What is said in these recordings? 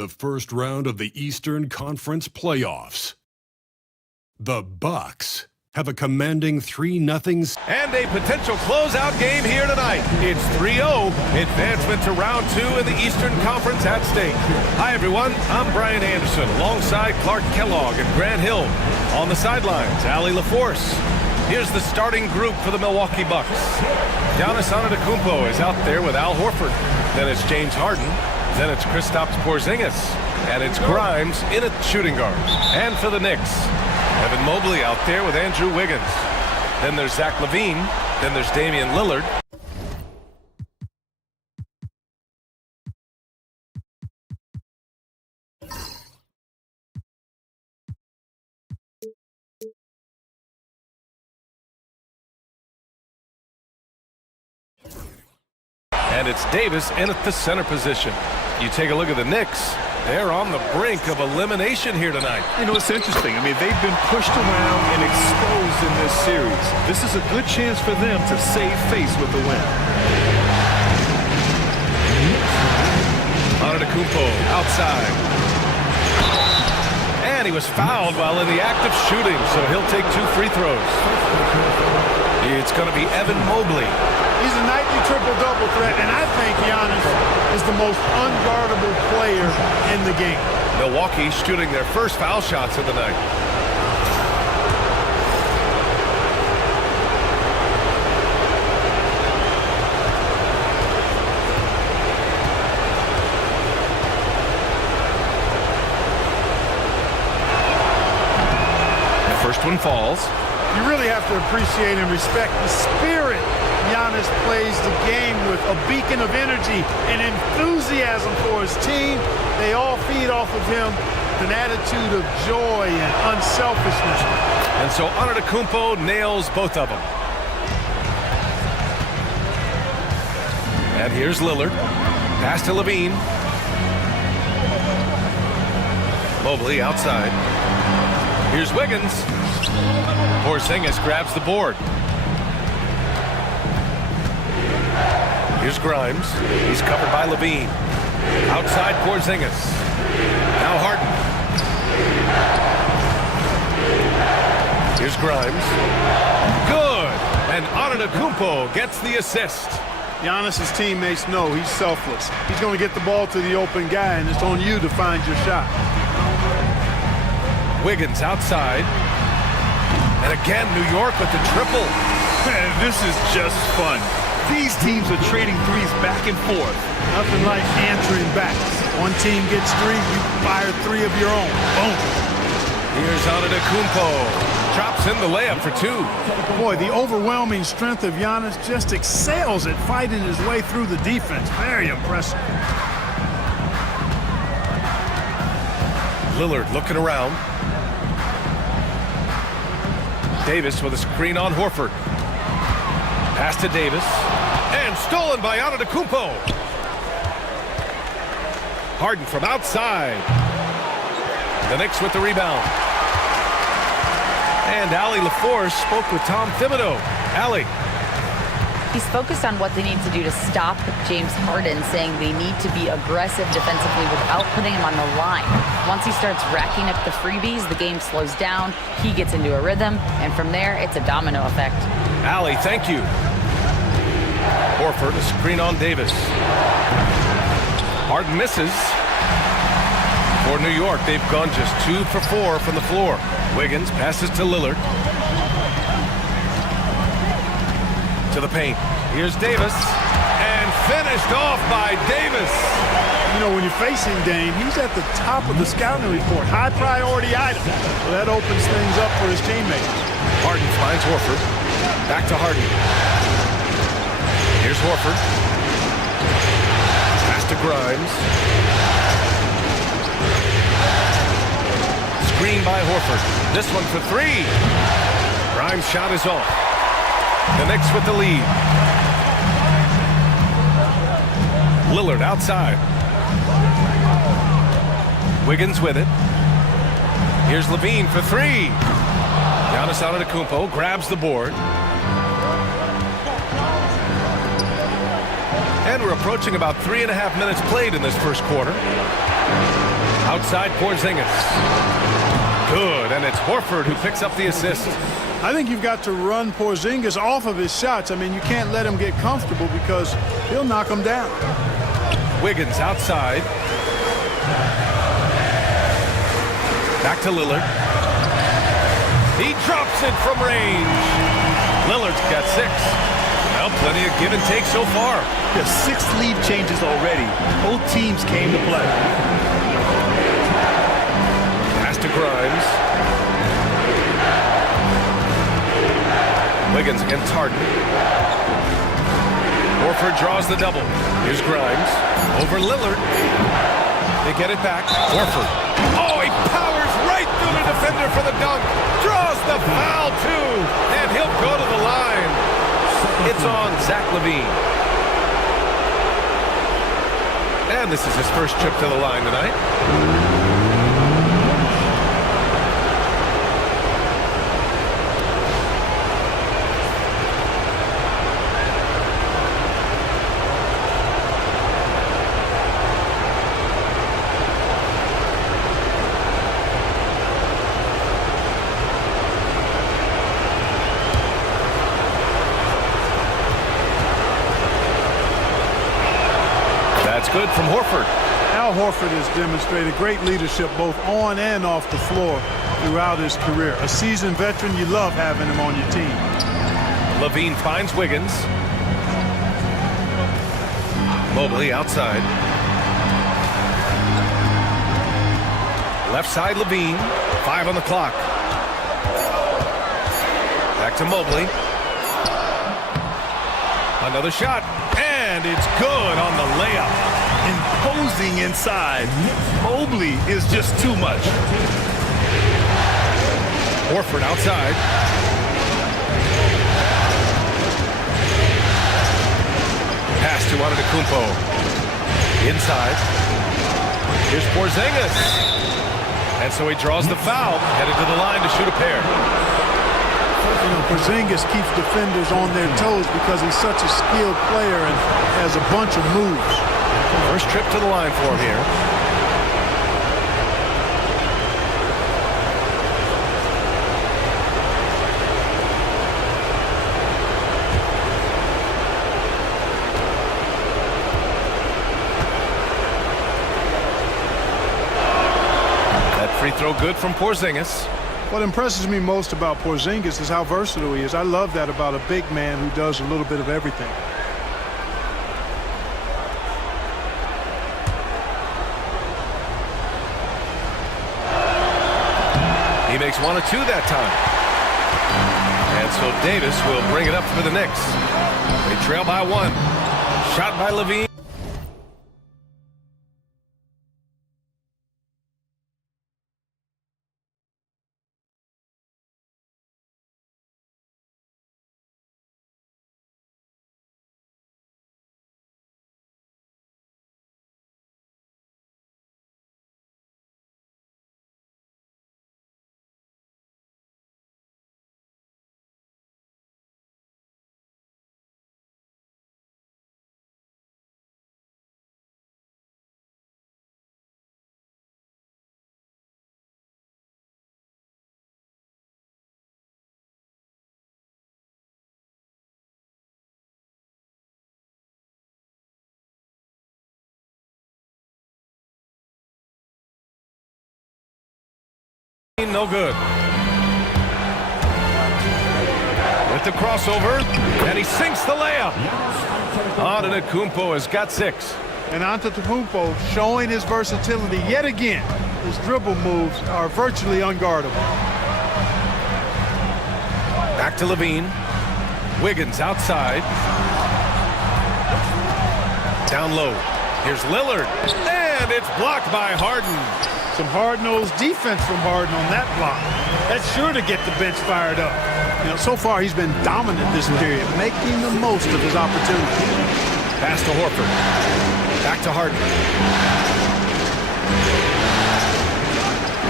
the first round of the Eastern Conference Playoffs. The Bucks have a commanding 3-0 and a potential closeout game here tonight. It's 3-0, advancement to round 2 in the Eastern Conference at stake. Hi everyone, I'm Brian Anderson alongside Clark Kellogg and Grant Hill. On the sidelines, Allie LaForce. Here's the starting group for the Milwaukee Bucks. Giannis Antetokounmpo is out there with Al Horford. Then it's James Harden. Then it's Kristaps Porzingis. And it's Grimes in at shooting guard. And for the Knicks, Evan Mobley out there with Andrew Wiggins. Then there's Zach LaVine. Then there's Damian Lillard. And it's Davis in at the center position. You take a look at the Knicks. They're on the brink of elimination here tonight. You know, it's interesting. I mean, they've been pushed around and exposed in this series. This is a good chance for them to save face with the win. Antetokounmpo outside. And he was fouled while in the act of shooting, so he'll take 2 free throws. It's going to be Evan Mobley. He's a nightly triple-double threat, and I think Giannis is the most unguardable player in the game. Milwaukee shooting their first foul shots of the night. The first one falls. You really have to appreciate and respect the spirit Giannis plays the game with, a beacon of energy and enthusiasm for his team. They all feed off of him with an attitude of joy and unselfishness. And so Antetokounmpo nails both of them. And here's Lillard. Pass to LaVine. Mobley outside. Here's Wiggins. Porzingis grabs the board. Here's Grimes. He's covered by LaVine. Outside Porzingis. Now Harden. Here's Grimes. Good. And Antetokounmpo gets the assist. Giannis' teammates know he's selfless. He's going to get the ball to the open guy, and it's on you to find your shot. Wiggins outside. And again, New York with the triple. Man, this is just fun. These teams are trading threes back and forth. Nothing like answering back. One team gets 3, you fire 3 of your own. Boom. Here's Antetokounmpo. Drops in the layup for 2. Boy, the overwhelming strength of Giannis just excels at fighting his way through the defense. Very impressive. Lillard looking around. Davis with a screen on Horford. Pass to Davis. And stolen by Antetokounmpo. Harden from outside. The Knicks with the rebound. And Allie LaForce spoke with Tom Thibodeau. Allie. He's focused on what they need to do to stop James Harden, saying they need to be aggressive defensively without putting him on the line. Once he starts racking up the freebies, the game slows down, he gets into a rhythm, and from there, it's a domino effect. Allie, thank you. Horford, a screen on Davis. Harden misses. For New York, they've gone just 2 for 4 from the floor. Wiggins passes to Lillard. To the paint. Here's Davis. And finished off by Davis. You know, when you're facing Dame, he's at the top of the scouting report. High priority item. So that opens things up for his teammates. Harden finds Horford. Back to Harden. Here's Horford. Pass to Grimes. Screen by Horford. This one for 3. Grimes' shot is off. The Knicks with the lead. Lillard outside. Wiggins with it. Here's LaVine for 3. Giannis Antetokounmpo grabs the board. And we're approaching about 3.5 minutes played in this first quarter. Outside Porzingis. Good, and it's Horford who picks up the assist. I think you've got to run Porzingis off of his shots. I mean, you can't let him get comfortable because he'll knock him down. Wiggins outside. Back to Lillard. He drops it from range. Lillard's got 6. Well, plenty of give and take so far. The 6 lead changes already. Both teams came to play. Pass to Grimes. Wiggins against Harden. Horford draws the double. Here's Grimes. Over Lillard. They get it back. Horford. Oh, he powers right through the defender for the dunk. Draws the foul, too. And he'll go to the line. It's on Zach LaVine. And this is his first trip to the line tonight. That's good from Horford. Al Horford has demonstrated great leadership both on and off the floor throughout his career. A seasoned veteran, you love having him on your team. LaVine finds Wiggins. Mobley outside. Left side LaVine. 5 on the clock. Back to Mobley. Another shot. And it's good on the layup. Imposing inside. Mobley is just too much. Horford outside. Pass to Antetokounmpo. Inside. Here's Porzingis. And so he draws the foul. Headed to the line to shoot a pair. You know, Porzingis keeps defenders on their toes because he's such a skilled player and has a bunch of moves. First trip to the line for him here. That free throw good from Porzingis. What impresses me most about Porzingis is how versatile he is. I love that about a big man who does a little bit of everything. He makes 1 of 2 that time. And so Davis will bring it up for the Knicks. They trail by 1. Shot by LaVine. No good. With the crossover, and he sinks the layup. Antetokounmpo has got 6. And Antetokounmpo showing his versatility yet again. His dribble moves are virtually unguardable. Back to LaVine. Wiggins outside. Down low. Here's Lillard. And it's blocked by Harden. Some hard-nosed defense from Harden on that block. That's sure to get the bench fired up. You know, so far he's been dominant this period, making the most of his opportunities. Pass to Horford. Back to Harden.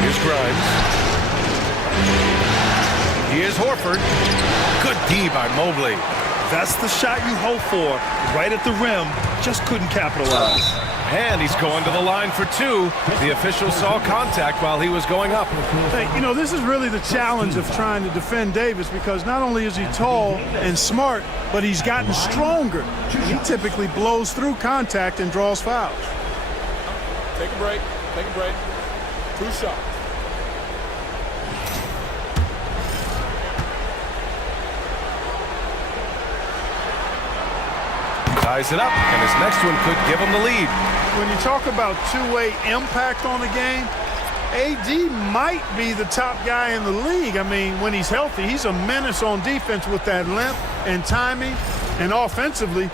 Here's Grimes. Here's Horford. Good D by Mobley. That's the shot you hope for. Right at the rim, just couldn't capitalize. And he's going to the line for two. The official saw contact while he was going up. Hey, you know, this is really the challenge of trying to defend Davis, because not only is he tall and smart, but he's gotten stronger. He typically blows through contact and draws fouls. Take a break. Take a break. 2 shots. Ties it up, and his next one could give him the lead. When you talk about two-way impact on the game, AD might be the top guy in the league. I mean, when he's healthy, he's a menace on defense with that length and timing, and offensively,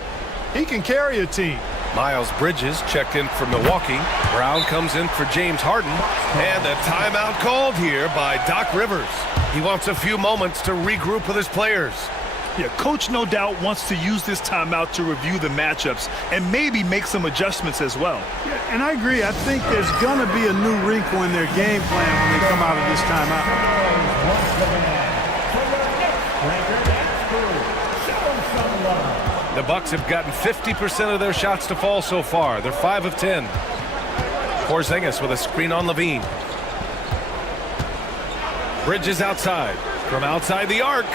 he can carry a team. Miles Bridges checked in for Milwaukee. Brown comes in for James Harden. And a timeout called here by Doc Rivers. He wants a few moments to regroup with his players. Yeah, coach no doubt wants to use this timeout to review the matchups and maybe make some adjustments as well. Yeah, and I agree. I think there's going to be a new wrinkle in their game plan when they come out of this timeout. The Bucks have gotten 50% of their shots to fall so far. They're 5 of 10. Porzingis with a screen on Levine. Bridges outside. From outside the arc.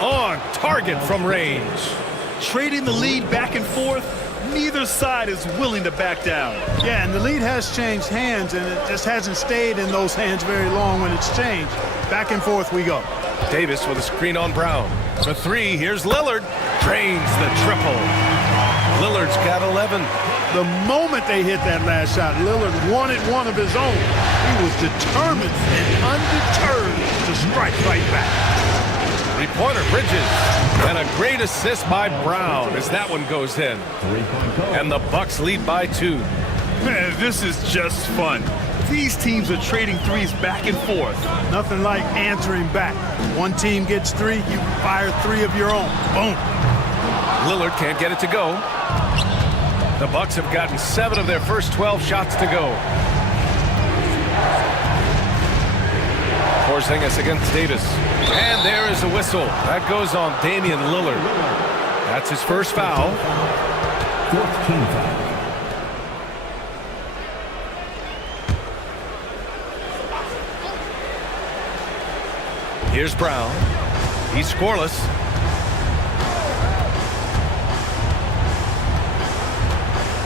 On target from range. Trading the lead back and forth, neither side is willing to back down. Yeah, and the lead has changed hands, and it just hasn't stayed in those hands very long when it's changed. Back and forth we go. Davis with a screen on Brown. For three, here's Lillard. Drains the triple. Lillard's got 11. The moment they hit that last shot, Lillard wanted one of his own. He was determined and undeterred to strike right back. Three-pointer, Bridges. And a great assist by Brown as that one goes in. And the Bucks lead by 2. Man, this is just fun. These teams are trading threes back and forth. Nothing like answering back. One team gets 3, you fire 3 of your own. Boom. Lillard can't get it to go. The Bucks have gotten 7 of their first 12 shots to go. Porzingis against Davis. And there is a whistle. That goes on Damian Lillard. That's his first foul. 14 foul. Here's Brown. He's scoreless.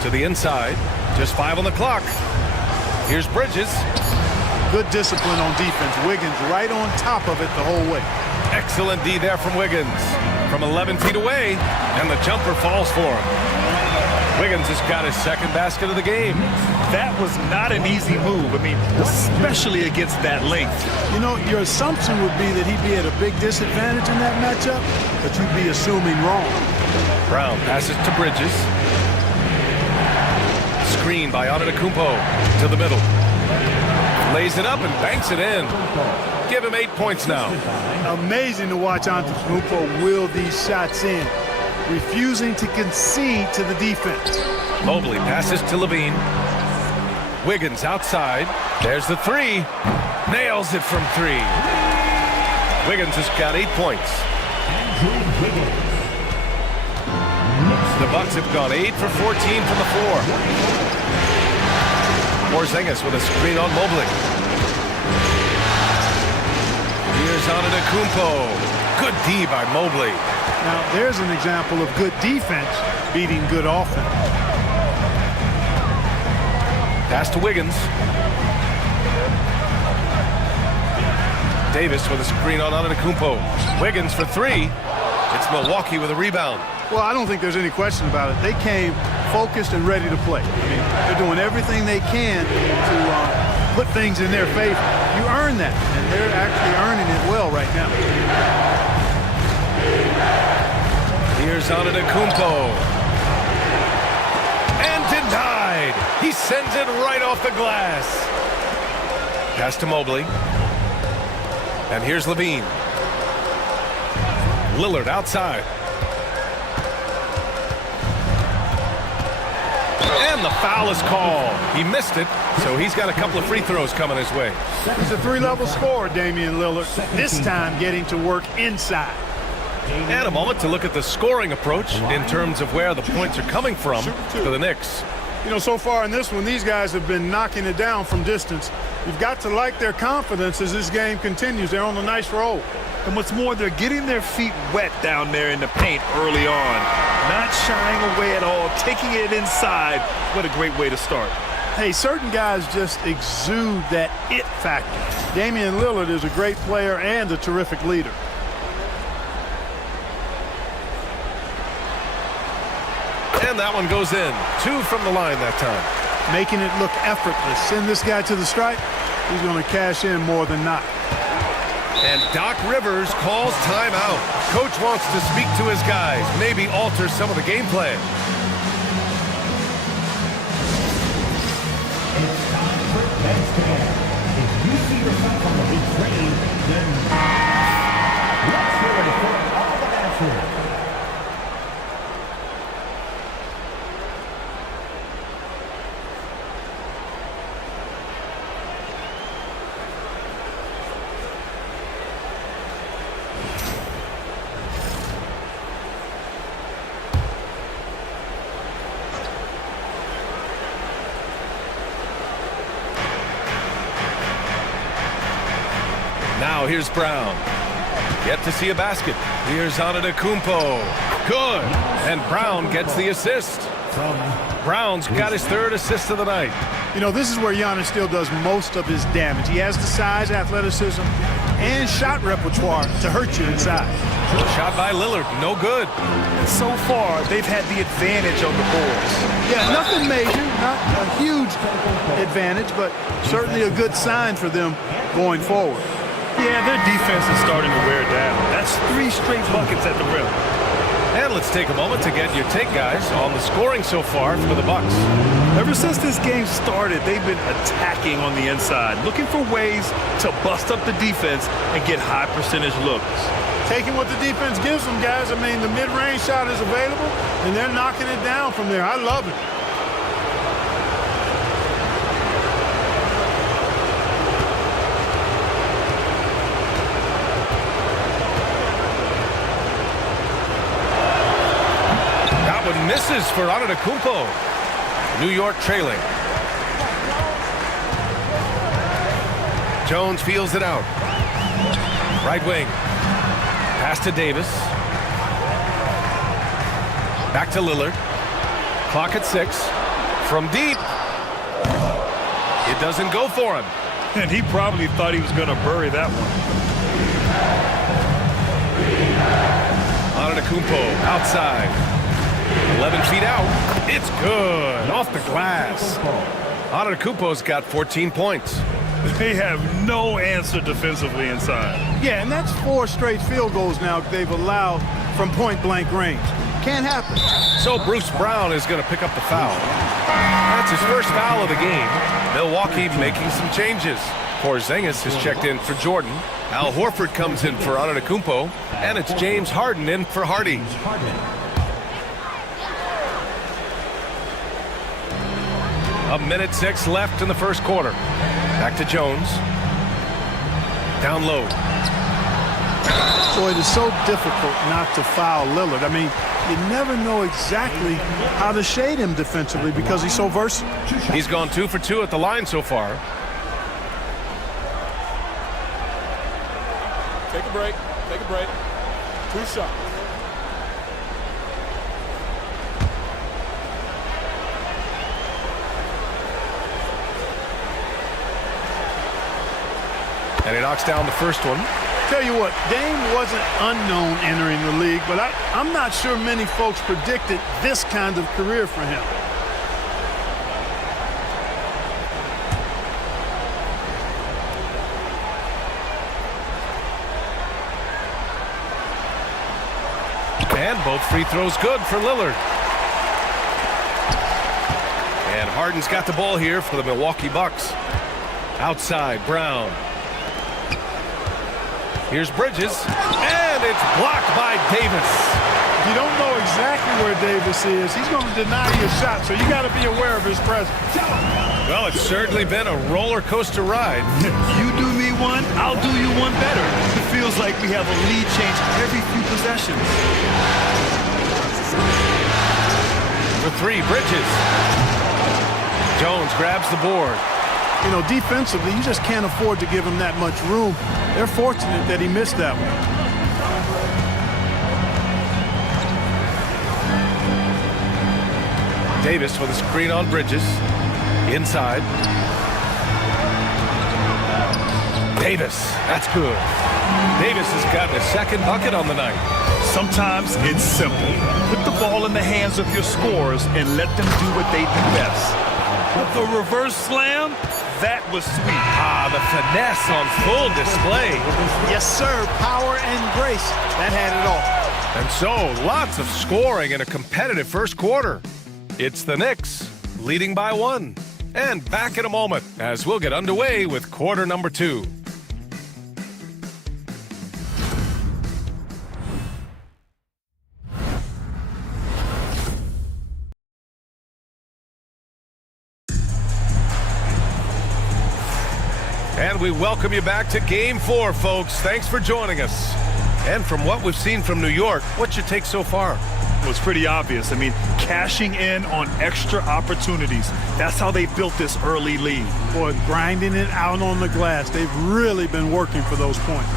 To the inside. Just 5 on the clock. Here's Bridges. Good discipline on defense. Wiggins right on top of it the whole way. Excellent D there from Wiggins. From 11 feet away. And the jumper falls for him. Wiggins has got his second basket of the game. That was not an easy move. I mean, especially against that length. You know, your assumption would be that he'd be at a big disadvantage in that matchup, but you'd be assuming wrong. Brown passes to Bridges. Screen by Antetokounmpo to the middle. Lays it up and banks it in. Give him 8 points now. Amazing to watch Antetokounmpo will these shots in, refusing to concede to the defense. Mobley passes to Levine. Wiggins outside. There's the 3. Nails it from 3. Wiggins has got 8 points. The Bucks have gone 8 for 14 from the floor. Porzingis with a screen on Mobley. Here's Antetokounmpo. Good D by Mobley. Now, there's an example of good defense beating good offense. Pass to Wiggins. Davis with a screen on Antetokounmpo. Wiggins for 3. It's Milwaukee with a rebound. Well, I don't think there's any question about it. They came focused and ready to play. I mean, they're doing everything they can to put things in their favor. You earn that, and they're actually earning it well right now. Here's Antetokounmpo. And denied. He sends it right off the glass. Pass to Mobley. And here's Levine. Lillard outside. And the foul is called. He missed it, so he's got a couple of free throws coming his way. He's a 3-level scorer, Damian Lillard. This time getting to work inside. And a moment to look at the scoring approach in terms of where the points are coming from for the Knicks. You know, so far in this one, these guys have been knocking it down from distance. You've got to like their confidence as this game continues. They're on a nice roll. And what's more, they're getting their feet wet down there in the paint early on. Not shying away at all, taking it inside. What a great way to start. Hey, certain guys just exude that it factor. Damian Lillard is a great player and a terrific leader. And that one goes in. 2 from the line that time. Making it look effortless. Send this guy to the stripe. He's going to cash in more than not. And Doc Rivers calls timeout. Coach wants to speak to his guys, maybe alter some of the game plan. It's time for bench command. If you see yourself on the big screen, then let's hear it for all the answers. Now here's Brown. Yet to see a basket. Here's Antetokounmpo. Good. And Brown gets the assist. Brown's got his 3rd assist of the night. You know, this is where Giannis still does most of his damage. He has the size, athleticism, and shot repertoire to hurt you inside. Shot by Lillard. No good. So far, they've had the advantage on the boards. Yeah, nothing major, not a huge advantage, but certainly a good sign for them going forward. Yeah, their defense is starting to wear down. That's 3 straight buckets at the rim. And let's take a moment to get your take, guys, on the scoring so far for the Bucks. Ever since this game started, they've been attacking on the inside, looking for ways to bust up the defense and get high percentage looks. Taking what the defense gives them, guys. I mean, the mid-range shot is available, and they're knocking it down from there. I love it. Misses for Antetokounmpo. New York trailing. Jones feels it out. Right wing. Pass to Davis. Back to Lillard. Clock at 6. From deep. It doesn't go for him. And he probably thought he was going to bury that one. Antetokounmpo outside. 11 feet out. It's good. Off the glass. Antetokounmpo's got 14 points. They have no answer defensively inside. Yeah, and that's 4 straight field goals now they've allowed from point-blank range. Can't happen. So Bruce Brown is going to pick up the foul. That's his first foul of the game. Milwaukee making some changes. Porzingis has checked in for Jordan. Al Horford comes in for Antetokounmpo. And it's James Harden in for Hardy. A minute 6 left in the first quarter. Back to Jones. Down low. Boy, it is so difficult not to foul Lillard. I mean, you never know exactly how to shade him defensively because he's so versatile. He's gone 2 for 2 at the line so far. Take a break. Take a break. 2 shots. And he knocks down the first one. Tell you what, Dame wasn't unknown entering the league, but I'm not sure many folks predicted this kind of career for him. And both free throws good for Lillard. And Harden's got the ball here for the Milwaukee Bucks. Outside, Brown. Here's Bridges, and it's blocked by Davis. If you don't know exactly where Davis is, he's going to deny you a shot, so you got to be aware of his presence. Well, it's certainly been a roller coaster ride. You do me one, I'll do you one better. It feels Feels like we have a lead change every few possessions. For three, Bridges. Jones grabs the board. You know, defensively, you just can't afford to give him that much room. They're fortunate that he missed that one. Davis with a screen on Bridges. Inside. Davis, that's good. Davis has gotten his second bucket on the night. Sometimes it's simple. Put the ball in the hands of your scorers and let them do what they do best. But the reverse slam, that was sweet. Ah, the finesse on full display. Yes, sir. Power and grace. That had it all. And so, lots of scoring in a competitive first quarter. It's the Knicks, leading by 1. And back in a moment as we'll get underway with quarter number 2. And we welcome you back to Game 4, folks. Thanks for joining us. And from what we've seen from New York, what's your take so far? It was pretty obvious. I mean, cashing in on extra opportunities. That's how they built this early lead. Boy, grinding it out on the glass. They've really been working for those points.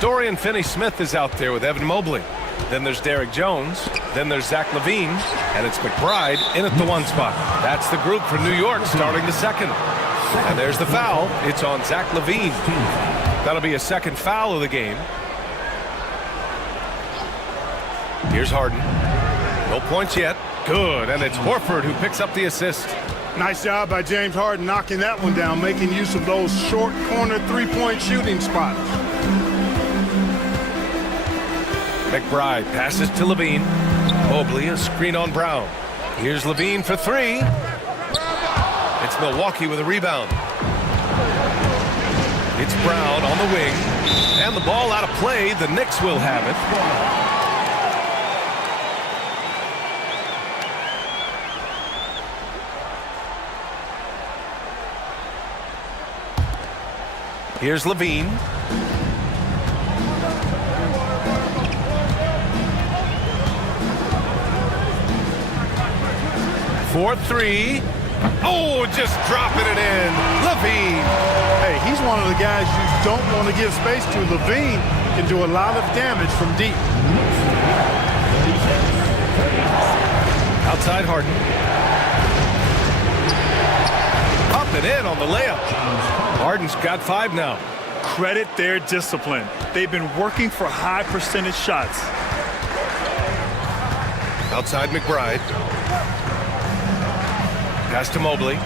Dorian Finney-Smith is out there with Evan Mobley. Then there's Derek Jones. Then there's Zach LaVine. And it's McBride in at the 1 spot. That's the group for New York starting the second. And there's the foul. It's on Zach LaVine. That'll be a second foul of the game. Here's Harden. No points yet. Good. And it's Horford who picks up the assist. Nice job by James Harden knocking that one down, making use of those short corner three-point shooting spots. McBride passes to LaVine. Mobley, a screen on Brown. Here's LaVine for 3. It's Milwaukee with a rebound. It's Brown on the wing. And the ball out of play. The Knicks will have it. Here's LaVine. For 3. Oh, just dropping it in. LaVine. Hey, he's one of the guys you don't want to give space to. LaVine can do a lot of damage from deep. Outside Harden. Up and in on the layup. Harden's got 5 now. Credit their discipline. They've been working for high percentage shots. Outside McBride. Pass to Mobley.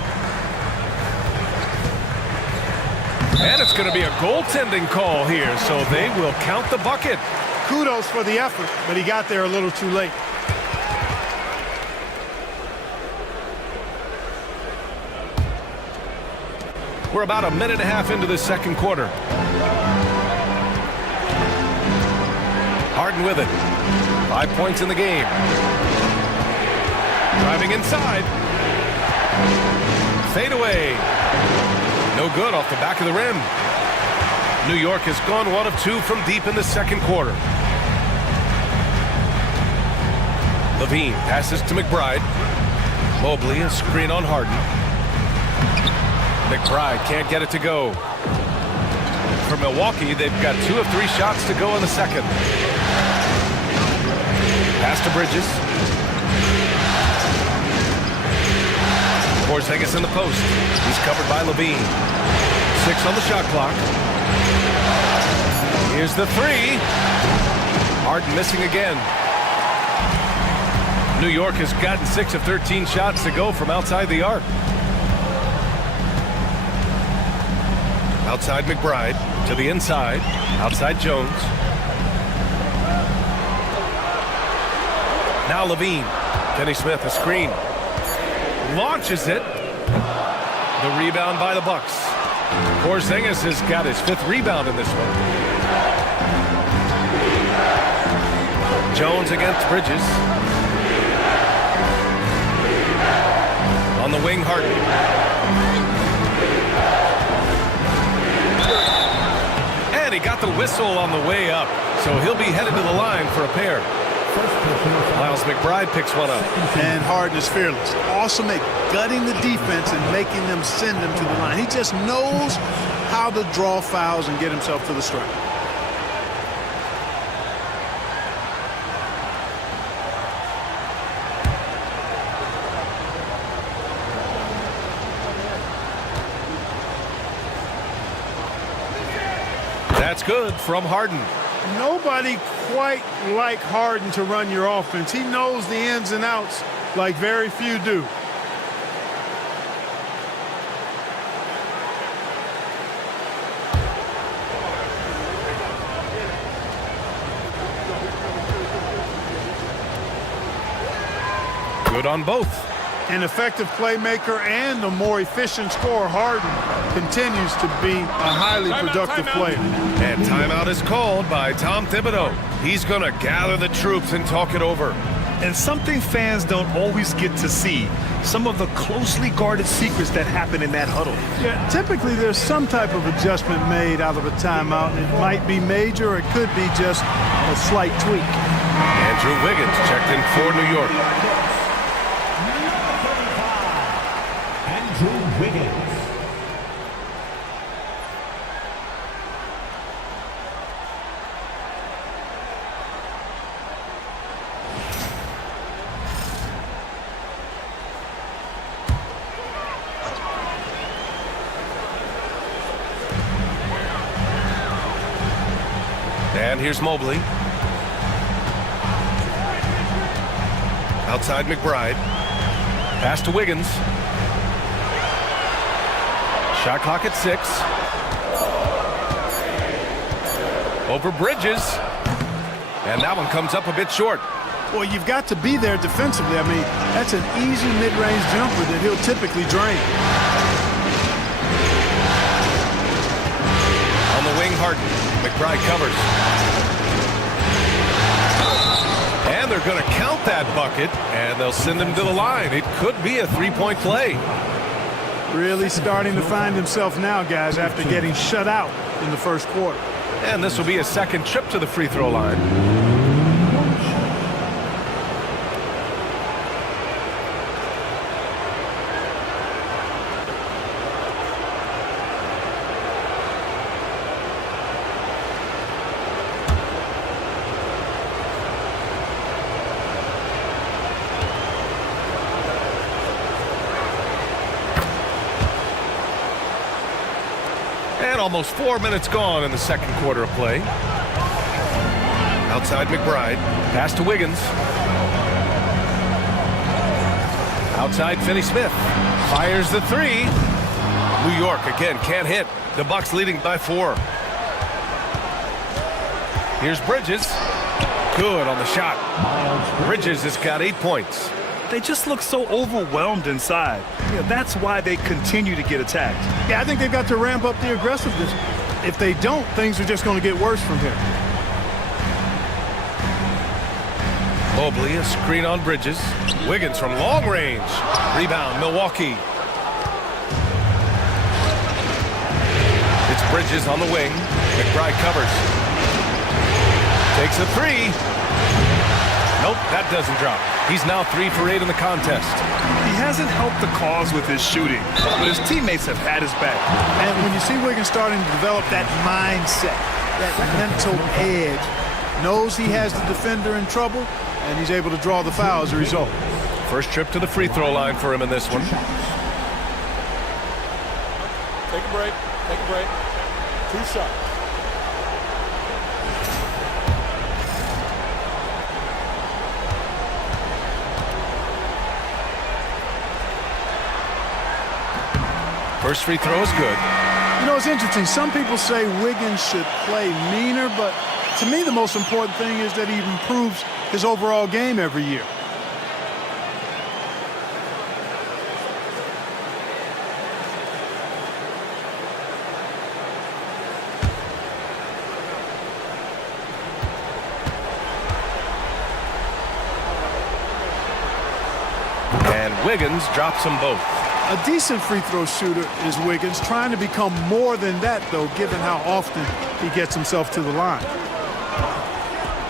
And it's going to be a goaltending call here, so they will count the bucket. Kudos for the effort, but he got there a little too late. We're about a minute and a half into the second quarter. Harden with it. 5 points in the game. Driving inside. Fade away. No good off the back of the rim. New York has gone 1 of 2 from deep in the second quarter. LaVine passes to McBride. Mobley, a screen on Harden. McBride can't get it to go. For Milwaukee, they've got 2 of 3 shots to go in the second. Pass to Bridges. Porzingis in the post. He's covered by LaVine. 6 on the shot clock. Here's the 3. Harden missing again. New York has gotten 6 of 13 shots to go from outside the arc. Outside McBride to the inside. Outside Jones. Now LaVine. Finney-Smith, a screen. Launches it. The rebound by the Bucks. Porzingis has got his 5th rebound in this one. Jones against Bridges. On the wing, Harden. And he got the whistle on the way up, so he'll be headed to the line for a pair. Miles McBride picks one up. And Harden is fearless. Awesome at gutting the defense and making them send him to the line. He just knows how to draw fouls and get himself to the strike. That's good from Harden. Nobody quite like Harden to run your offense. He knows the ins and outs like very few do. Good on both. An effective playmaker and a more efficient scorer, Harden continues to be a highly productive player. And timeout is called by Tom Thibodeau. He's going to gather the troops and talk it over. And something fans don't always get to see, some of the closely guarded secrets that happen in that huddle. Yeah, typically there's some type of adjustment made out of a timeout. It might be major, or it could be just a slight tweak. Andrew Wiggins checked in for New York. Andrew Wiggins. And here's Mobley. Outside McBride. Pass to Wiggins. Shot clock at 6. Over Bridges. And that one comes up a bit short. Well, you've got to be there defensively. I mean, that's an easy mid-range jumper that he'll typically drain. On the wing, Harden. McBride covers. And they're going to count that bucket, and they'll send him to the line. It could be a three-point play. Really starting to find himself now, guys, after getting shut out in the first quarter. And this will be a second trip to the free throw line. And almost 4 minutes gone in the second quarter of play. Outside McBride. Pass to Wiggins. Outside Finney-Smith. Fires the three. New York again can't hit. The Bucks leading by 4. Here's Bridges. Good on the shot. Bridges has got 8 points. They just look so overwhelmed inside. Yeah, that's why they continue to get attacked. Yeah, I think they've got to ramp up the aggressiveness. If they don't, things are just going to get worse from here. Mobley, a screen on Bridges. Wiggins from long range. Rebound, Milwaukee. It's Bridges on the wing. McBride covers. Takes a three. Nope, that doesn't drop. He's now 3 for 8 in the contest. He hasn't helped the cause with his shooting, but his teammates have had his back. And when you see Wiggins starting to develop that mindset, that mental edge, knows he has the defender in trouble, and he's able to draw the foul as a result. First trip to the free throw line for him in this one. Take a break. Take a break. 2 shots. First free throw is good. You know, it's interesting. Some people say Wiggins should play meaner, but to me the most important thing is that he improves his overall game every year. And Wiggins drops them both. A decent free throw shooter is Wiggins, trying to become more than that, though, given how often he gets himself to the line.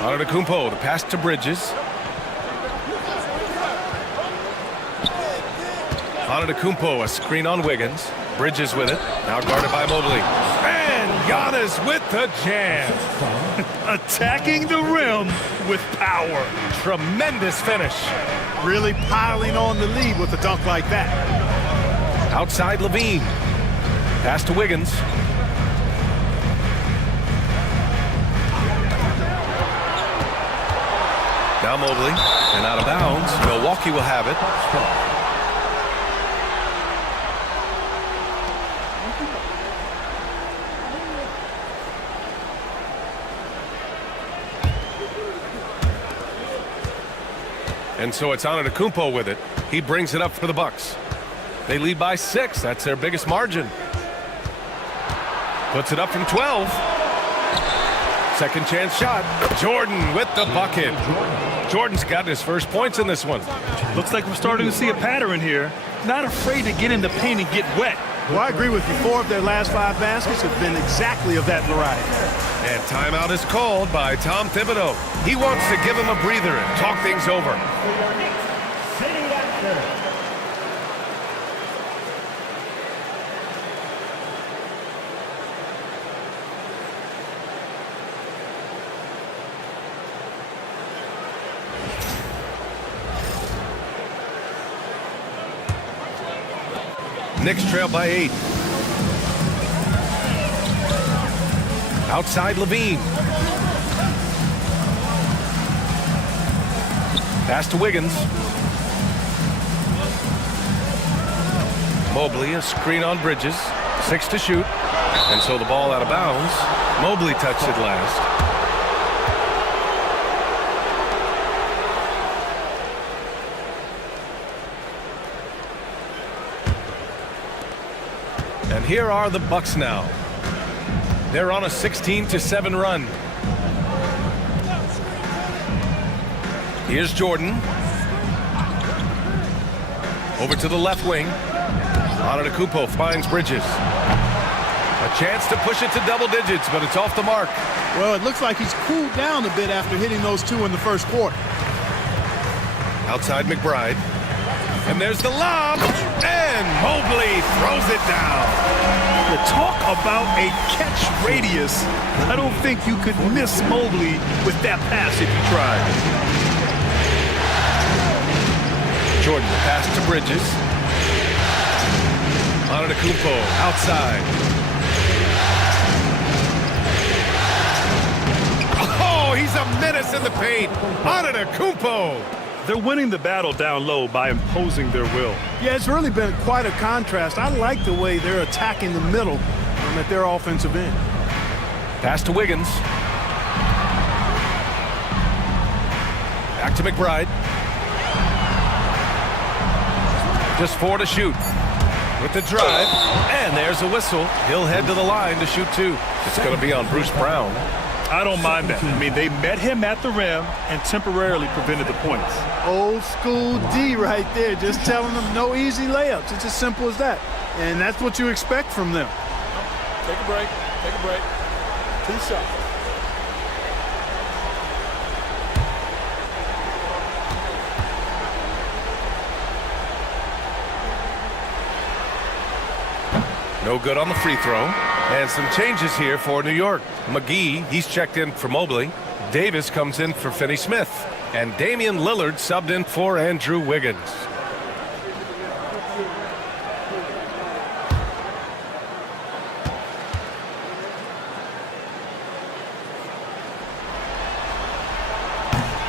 Antetokounmpo, the pass to Bridges. Antetokounmpo, a screen on Wiggins. Bridges with it, now guarded by Mobley. And Giannis with the jam. Attacking the rim with power. Tremendous finish. Really piling on the lead with a dunk like that. Outside Levine. Pass to Wiggins. Now Mobley, and out of bounds. Milwaukee will have it. And so it's Antetokounmpo with it. He brings it up for the Bucks. They lead by 6. That's their biggest margin. Puts it up from 12. Second chance shot. Jordan with the bucket. Jordan's got his first points in this one. Looks like we're starting to see a pattern here. Not afraid to get in the paint and get wet. Well, I agree with you. 4 of their last 5 baskets have been exactly of that variety. And timeout is called by Tom Thibodeau. He wants to give him a breather and talk things over. City after. Knicks trail by 8. Outside Levine. Pass to Wiggins. Mobley, a screen on Bridges. 6 to shoot. And so the ball out of bounds. Mobley touched it last. And here are the Bucks now. They're on a 16-7 run. Here's Jordan. Over to the left wing. Antetokounmpo finds Bridges. A chance to push it to double digits, but it's off the mark. Well, it looks like he's cooled down a bit after hitting those 2 in the first quarter. Outside McBride. And there's the lob. And Mobley throws it down. You talk about a catch radius. I don't think you could miss Mobley with that pass if you tried. Jordan, the pass to Bridges. Antetokounmpo outside. Oh, he's a menace in the paint. Antetokounmpo. They're winning the battle down low by imposing their will. Yeah, it's really been quite a contrast. I like the way they're attacking the middle at their offensive end. Pass to Wiggins. Back to McBride. Just 4 to shoot. With the drive. And there's a whistle. He'll head to the line to shoot 2. It's going to be on Bruce Brown. I don't mind that. I mean, they met him at the rim and temporarily prevented the points. Old school D right there, just telling them no easy layups. It's as simple as that. And that's what you expect from them. Take a break. Take a break. 2 shots. No good on the free throw. And some changes here for New York. McGee, he's checked in for Mobley. Davis comes in for Finney-Smith. And Damian Lillard subbed in for Andrew Wiggins.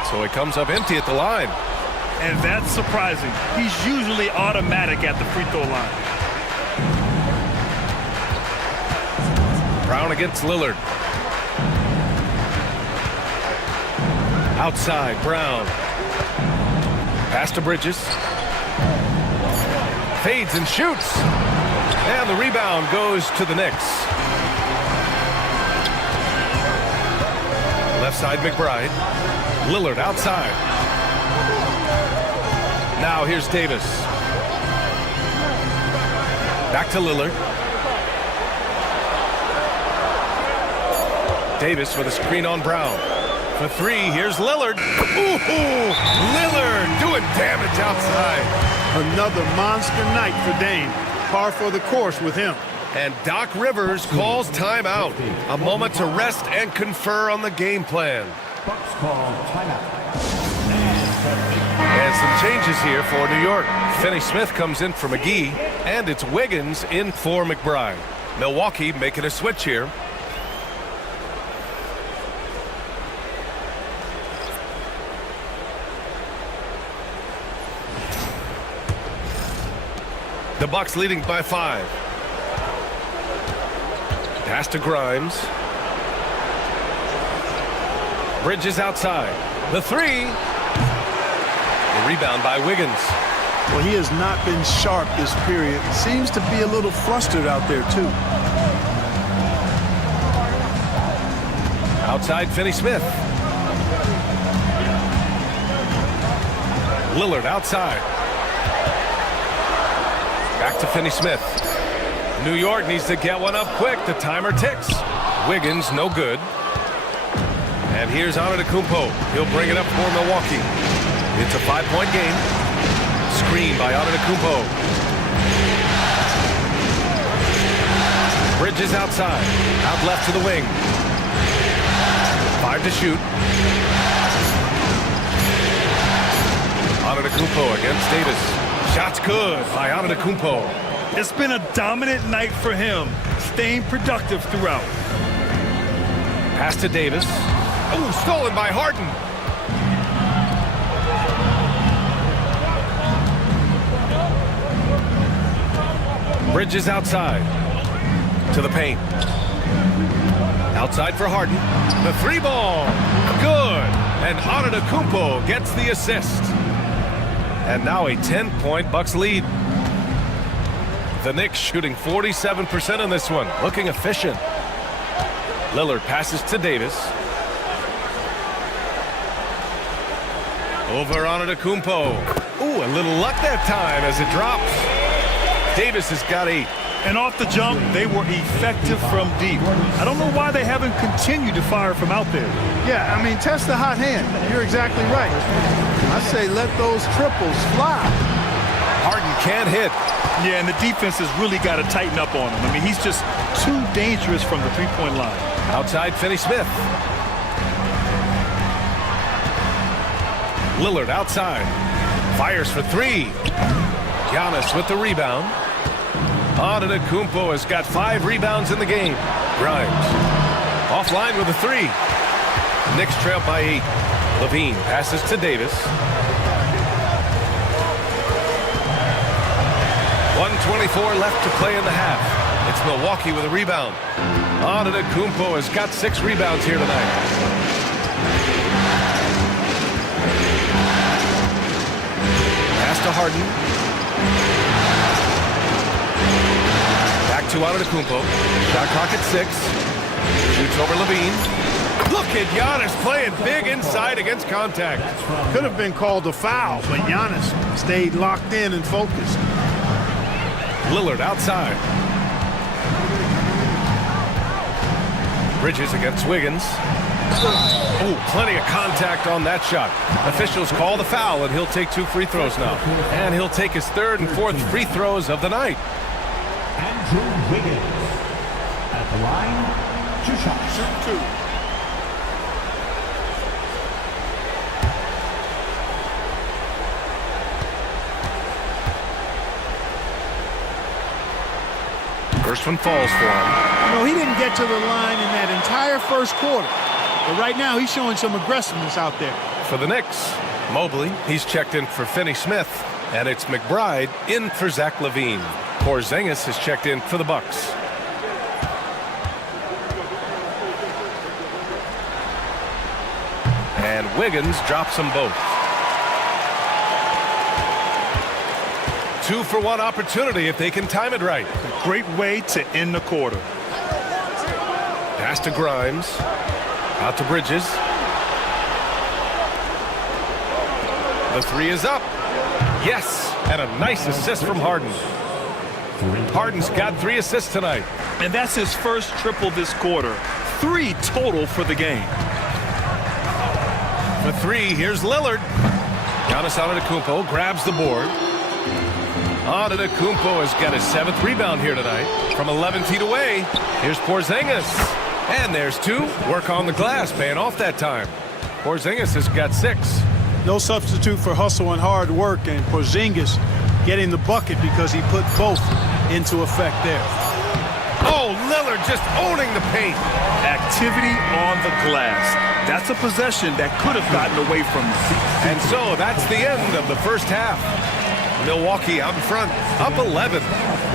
So he comes up empty at the line. And that's surprising. He's usually automatic at the free throw line. Brown against Lillard. Outside, Brown. Pass to Bridges. Fades and shoots. And the rebound goes to the Knicks. Left side, McBride. Lillard outside. Now here's Davis. Back to Lillard. Davis with a screen on Brown. For three, here's Lillard. Ooh, Lillard doing damage outside. Another monster night for Dame. Par for the course with him. And Doc Rivers calls timeout. A moment to rest and confer on the game plan. Bucks call timeout. And some changes here for New York. Finney Smith comes in for McGee, and it's Wiggins in for McBride. Milwaukee making a switch here. The Bucks leading by 5. Pass to Grimes. Bridges outside. The three. The rebound by Wiggins. Well, he has not been sharp this period. Seems to be a little flustered out there, too. Outside Finney Smith. Lillard outside. Back to Finney Smith. New York needs to get one up quick. The timer ticks. Wiggins, no good. And here's Antetokounmpo. He'll bring it up for Milwaukee. It's a 5-point game. Screen by Antetokounmpo. Bridges outside. Out left to the wing. 5 to shoot. Antetokounmpo against Davis. Shot's good by Antetokounmpo. It's been a dominant night for him, staying productive throughout. Pass to Davis. Oh, stolen by Harden. Bridges outside to the paint. Outside for Harden. The three ball. Good. And Antetokounmpo gets the assist. And now a 10-point Bucks lead. The Knicks shooting 47% in this one. Looking efficient. Lillard passes to Davis. Over Antetokounmpo. Ooh, a little luck that time as it drops. Davis has got 8. And off the jump, they were effective from deep. I don't know why they haven't continued to fire from out there. Yeah, I mean, test the hot hand. You're exactly right. I say let those triples fly. Harden can't hit. Yeah, and the defense has really got to tighten up on him. I mean, he's just too dangerous from the three-point line. Outside Finney Smith. Lillard outside. Fires for 3. Giannis with the rebound. Antetokounmpo has got 5 rebounds in the game. Grimes offline with a 3. Knicks trail by 8. Levine passes to Davis. 1:24 left to play in the half. It's Milwaukee with a rebound. Antetokounmpo has got 6 rebounds here tonight. Pass to Harden. Back to Antetokounmpo. Shot clock at 6. Shoots over Levine. Look at Giannis playing big inside against contact. Could have been called a foul, but Giannis stayed locked in and focused. Lillard outside. Bridges against Wiggins. Oh, plenty of contact on that shot. Officials call the foul, and he'll take 2 free throws now. And he'll take his 3rd and 4th free throws of the night. Andrew Wiggins at the line, 2 shots. Shoot 2. First one falls for him. You know, he didn't get to the line in that entire first quarter. But right now, he's showing some aggressiveness out there. For the Knicks, Mobley, he's checked in for Finney Smith. And it's McBride in for Zach LaVine. Porzingis has checked in for the Bucks. And Wiggins drops them both. 2-for-1 opportunity if they can time it right. Great way to end the quarter. Pass to Grimes. Out to Bridges. The 3 is up. Yes, and a nice assist from Harden. Harden's got 3 assists tonight. And that's his first triple this quarter. 3 total for the game. For 3, here's Lillard. Giannis Antetokounmpo grabs the board. Antetokounmpo has got his 7th rebound here tonight from 11 feet away. Here's Porzingis. And there's 2. Work on the glass, paying off that time. Porzingis has got 6. No substitute for hustle and hard work, and Porzingis getting the bucket because he put both into effect there. Oh, Lillard just owning the paint. Activity on the glass. That's a possession that could have gotten away from him. And so that's the end of the first half. Milwaukee out in front, up 11.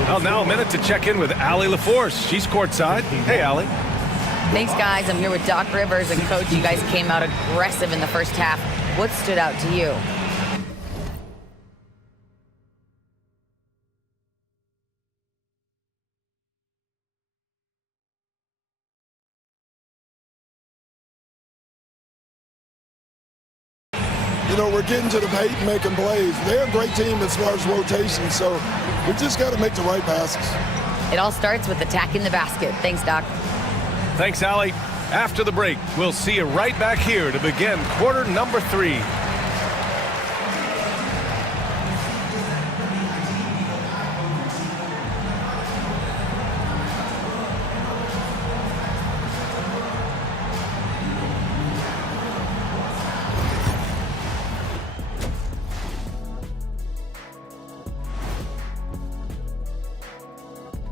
Well, now a minute to check in with Allie LaForce. She's courtside. Hey, Allie. Thanks, guys. I'm here with Doc Rivers. And, Coach, you guys came out aggressive in the first half. What stood out to you? You know, we're getting to the paint and making plays. They're a great team as far as rotation, so we just got to make the right passes. It all starts with attacking the basket. Thanks, Doc. Thanks, Allie. After the break, we'll see you right back here to begin quarter number 3.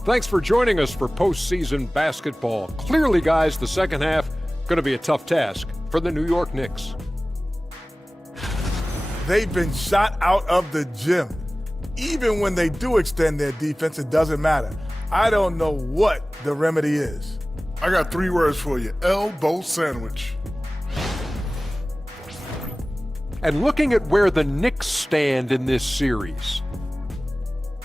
Thanks for joining us for postseason basketball. Clearly, guys, the second half going to be a tough task for the New York Knicks. They've been shot out of the gym. Even when they do extend their defense, it doesn't matter. I don't know what the remedy is. I got 3 words for you. Elbow sandwich. And looking at where the Knicks stand in this series,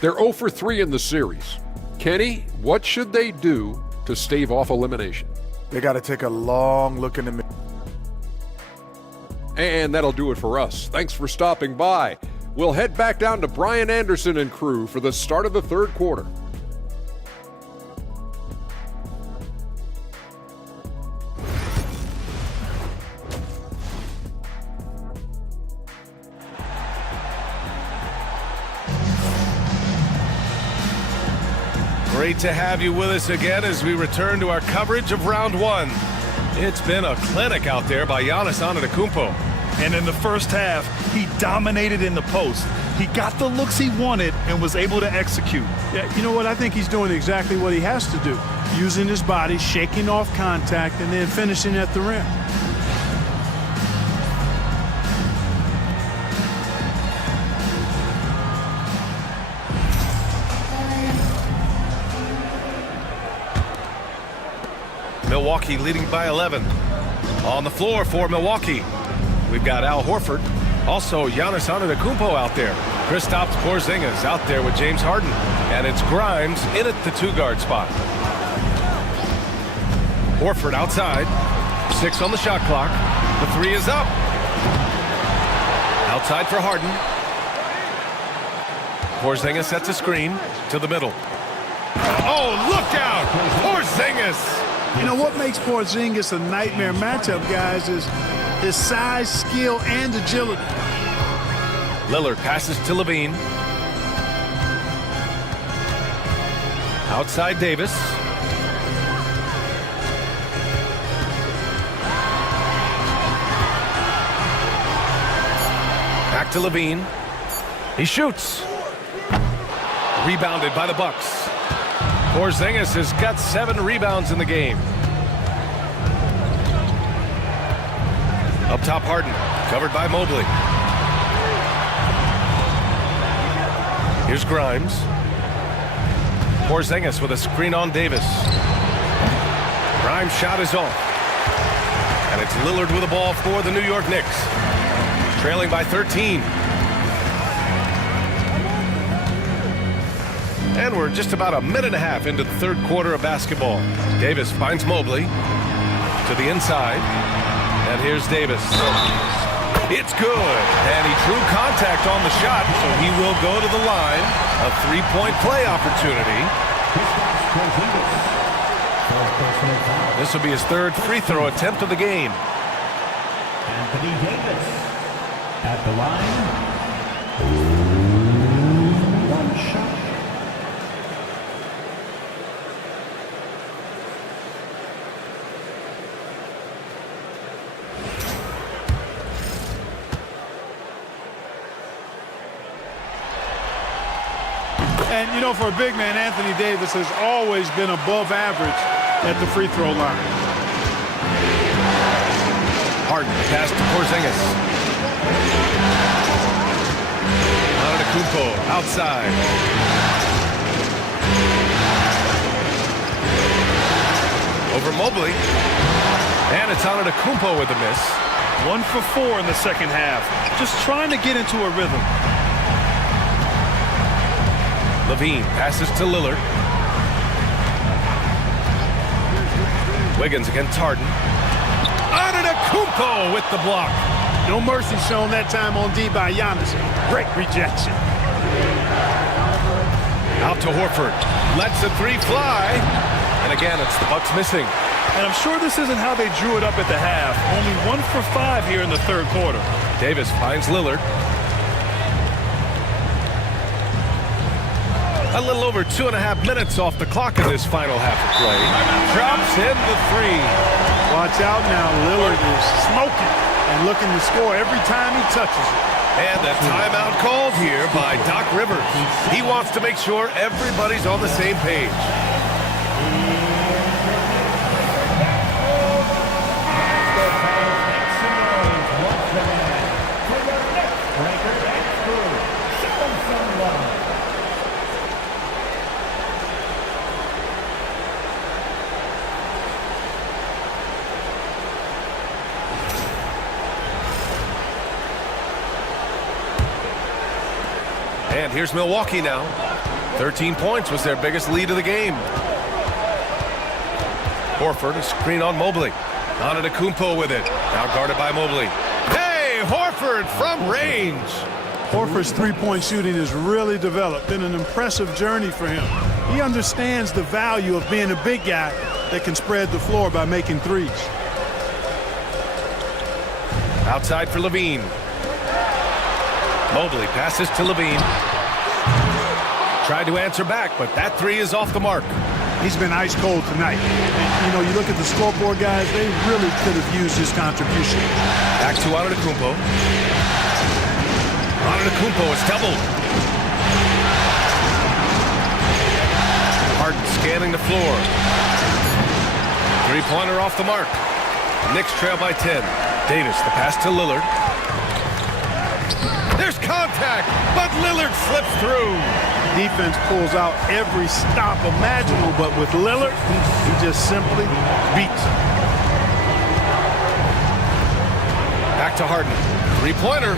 they're 0 for 3 in the series. Kenny, what should they do to stave off elimination? They got to take a long look in the mirror. And that'll do it for us. Thanks for stopping by. We'll head back down to Brian Anderson and crew for the start of the third quarter. Great to have you with us again as we return to our coverage of round 1. It's been a clinic out there by Giannis Antetokounmpo. And in the first half, he dominated in the post. He got the looks he wanted and was able to execute. Yeah, you know what? I think he's doing exactly what he has to do. Using his body, shaking off contact, and then finishing at the rim. Milwaukee leading by 11. On the floor for Milwaukee, we've got Al Horford. Also, Giannis Antetokounmpo out there. Kristaps Porzingis out there with James Harden. And it's Grimes in at the 2-guard spot. Horford outside. 6 on the shot clock. The 3 is up. Outside for Harden. Porzingis sets a screen to the middle. Oh, look out! Porzingis! You know what makes Porzingis a nightmare matchup, guys, is his size, skill, and agility. Lillard passes to Levine. Outside Davis. Back to Levine. He shoots. Rebounded by the Bucks. Porzingis has got 7 rebounds in the game. Up top, Harden, covered by Mobley. Here's Grimes. Porzingis with a screen on Davis. Grimes' shot is off. And it's Lillard with the ball for the New York Knicks. Trailing by 13. And we're just about a minute and a half into the third quarter of basketball. Davis finds Mobley to the inside. And here's Davis. It's good. And he drew contact on the shot, so he will go to the line. A three-point play opportunity. This will be his third free throw attempt of the game. Anthony Davis at the line. One shot. And, you know, for a big man, Anthony Davis has always been above average at the free throw line. Harden pass to Porzingis. Antetokounmpo outside. Over Mobley. And it's Antetokounmpo with a miss. 1 for 4 in the second half. Just trying to get into a rhythm. Levine passes to Lillard. Wiggins against Harden. Antetokounmpo with the block. No mercy shown that time on D by Giannis. Great rejection. Out to Horford. Lets the three fly. And again, it's the Bucks missing. And I'm sure this isn't how they drew it up at the half. Only 1 for 5 here in the third quarter. Davis finds Lillard. A little over 2.5 minutes off the clock in this final half of play. Drops in the three. Watch out now. Lillard is smoking and looking to score every time he touches it. And a timeout called here by Doc Rivers. He wants to make sure everybody's on the same page. And here's Milwaukee now. 13 points was their biggest lead of the game. Horford, a screen on Mobley. Antetokounmpo with it. Now guarded by Mobley. Hey, Horford from range. Horford's three-point shooting has really developed. Been an impressive journey for him. He understands the value of being a big guy that can spread the floor by making threes. Outside for Levine. Mobley passes to Levine. Tried to answer back, but that three is off the mark. He's been ice cold tonight. And, you know, you look at the scoreboard guys, they really could have used his contribution. Back to Antetokounmpo. Antetokounmpo is doubled. Harden scanning the floor. Three-pointer off the mark. Knicks trail by 10. Davis, the pass to Lillard. There's contact, but Lillard slips through. Defense pulls out every stop imaginable, but with Lillard, he just simply beats him. Back to Harden. Three-pointer.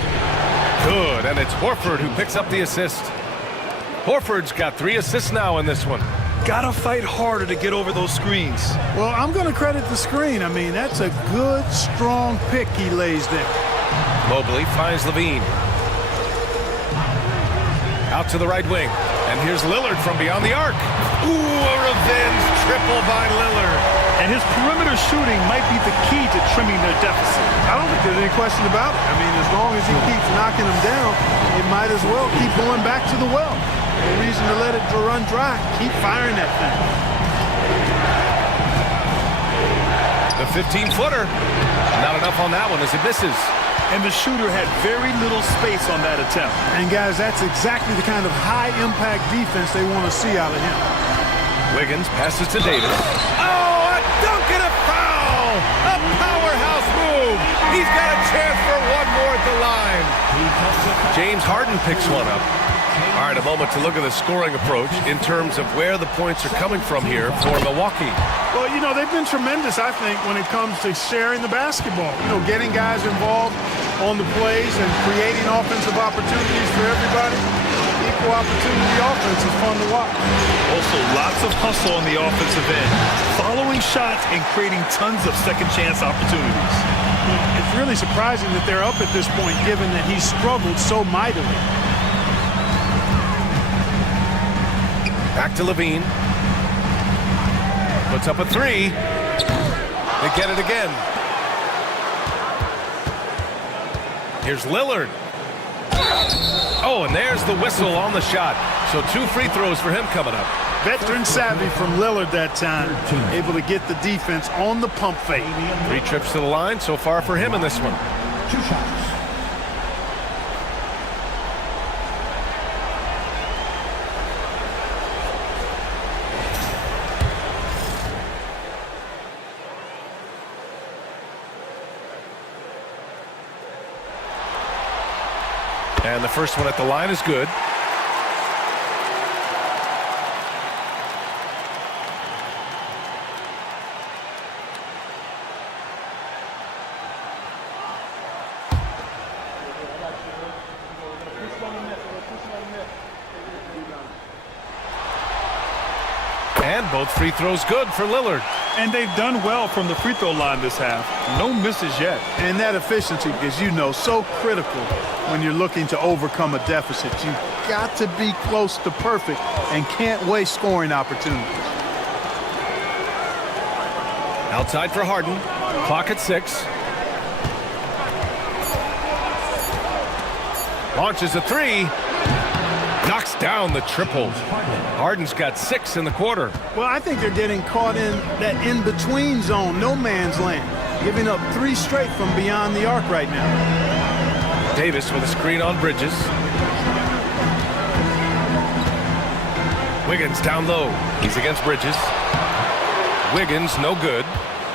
Good, and it's Horford who picks up the assist. Horford's got 3 assists now in this one. Gotta fight harder to get over those screens. Well, I'm going to credit the screen. I mean, that's a good, strong pick he lays there. Mobley finds Levine. Out to the right wing. And here's Lillard from beyond the arc. Ooh, a revenge triple by Lillard. And his perimeter shooting might be the key to trimming their deficit. I don't think there's any question about it. I mean, as long as he keeps knocking them down, it might as well keep going back to the well. No reason to let it run dry. Keep firing that thing. The 15-footer. Not enough on that one as it misses. And the shooter had very little space on that attempt. And, guys, that's exactly the kind of high-impact defense they want to see out of him. Wiggins passes to Davis. Oh, a dunk and a foul! A powerhouse move! He's got a chance for one more at the line. James Harden picks one up. All right, a moment to look at the scoring approach in terms of where the points are coming from here for Milwaukee. Well, you know, they've been tremendous, I think, when it comes to sharing the basketball. You know, getting guys involved on the plays and creating offensive opportunities for everybody. Equal opportunity offense is fun to watch. Also, lots of hustle on the offensive end. Following shots and creating tons of second chance opportunities. It's It's really surprising that they're up at this point, given that he struggled so mightily. Back to Levine. Puts up a three. They get it again. Here's Lillard. Oh, and there's the whistle on the shot. So 2 free throws for him coming up. Veteran savvy from Lillard that time, able to get the defense on the pump fake. 3 trips to the line so far for him in this one. 2 shots. And the first one at the line is good. And both free throws good for Lillard. And they've done well from the free throw line this half. No misses yet. And that efficiency, as you know, so critical when you're looking to overcome a deficit. You've got to be close to perfect and can't waste scoring opportunities. Outside for Harden. Clock at 6. Launches a 3. Knocks down the triple. Harden's got 6 in the quarter. Well, I think they're getting caught in that in-between zone, no man's land, giving up 3 straight from beyond the arc right now. Davis with a screen on Bridges. Wiggins down low. He's against Bridges. Wiggins, no good.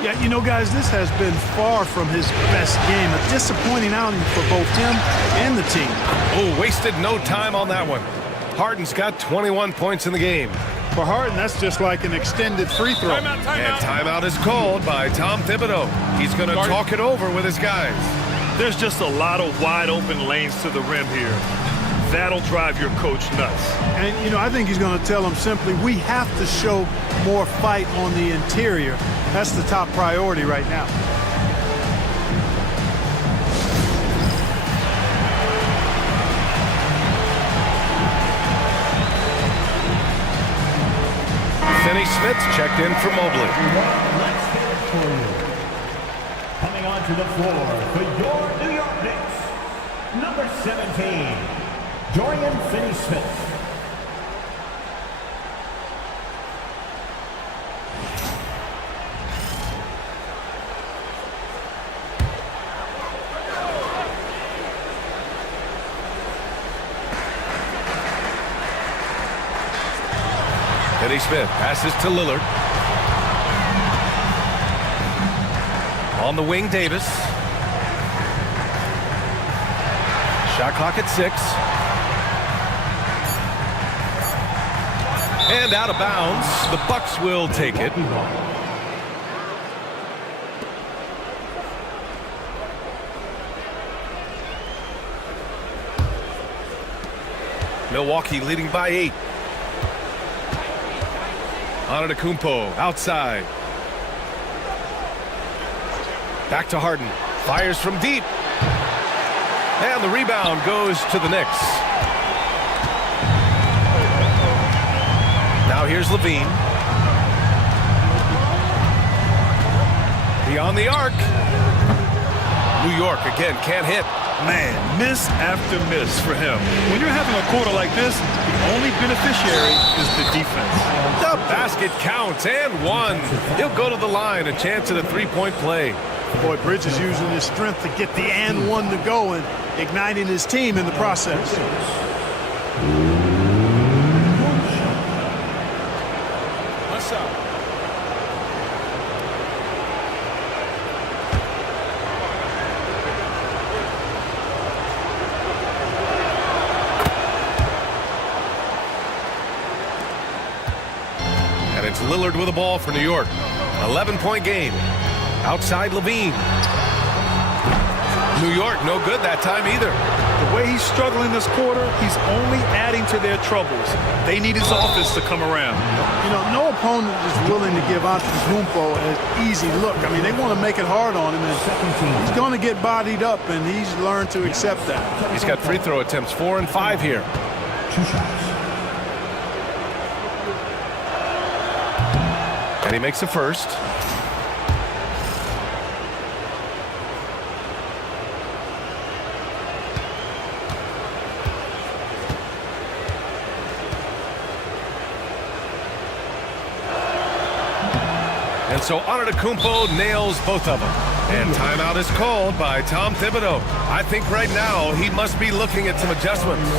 Yeah, you know, guys, this has been far from his best game. A disappointing outing for both him and the team. Oh, wasted no time on that one. Harden's got 21 points in the game. For Harden, that's just like an extended free throw. And timeout is called by Tom Thibodeau. He's going to talk it over with his guys. There's just a lot of wide open lanes to the rim here. That'll drive your coach nuts. And, you know, I think he's going to tell them simply, we have to show more fight on the interior. That's the top priority right now. Finney Smith checked in for Mobley. Let's hear it for you. Coming onto the floor for your New York Knicks, number 17, Dorian Finney-Smith. Finney Smith passes to Lillard. On the wing, Davis. Shot clock at 6. And out of bounds. The Bucks will take it. Milwaukee leading by 8. Antetokounmpo outside. Back to Harden. Fires from deep. And the rebound goes to the Knicks. Now here's Levine. Beyond the arc. New York again can't hit. Man, miss after miss for him. When you're having a quarter like this, the only beneficiary is the defense. The basket counts and 1. He'll go to the line, a chance at a 3-point play. Boy, Bridges using his strength to get the and 1 to go and igniting his team in the process. What's up? And it's Lillard with the ball for New York. 11-point game. Outside Levine. New York, no good that time either. The way he's struggling this quarter, he's only adding to their troubles. They need his offense to come around. You know, no opponent is willing to give Antetokounmpo an easy look. I mean, they want to make it hard on him, and he's going to get bodied up, and he's learned to accept that. He's got free throw attempts 4 and 5 here. 2 shots. And he makes the first. And so Antetokounmpo nails both of them. And timeout is called by Tom Thibodeau. I think right now he must be looking at some adjustments.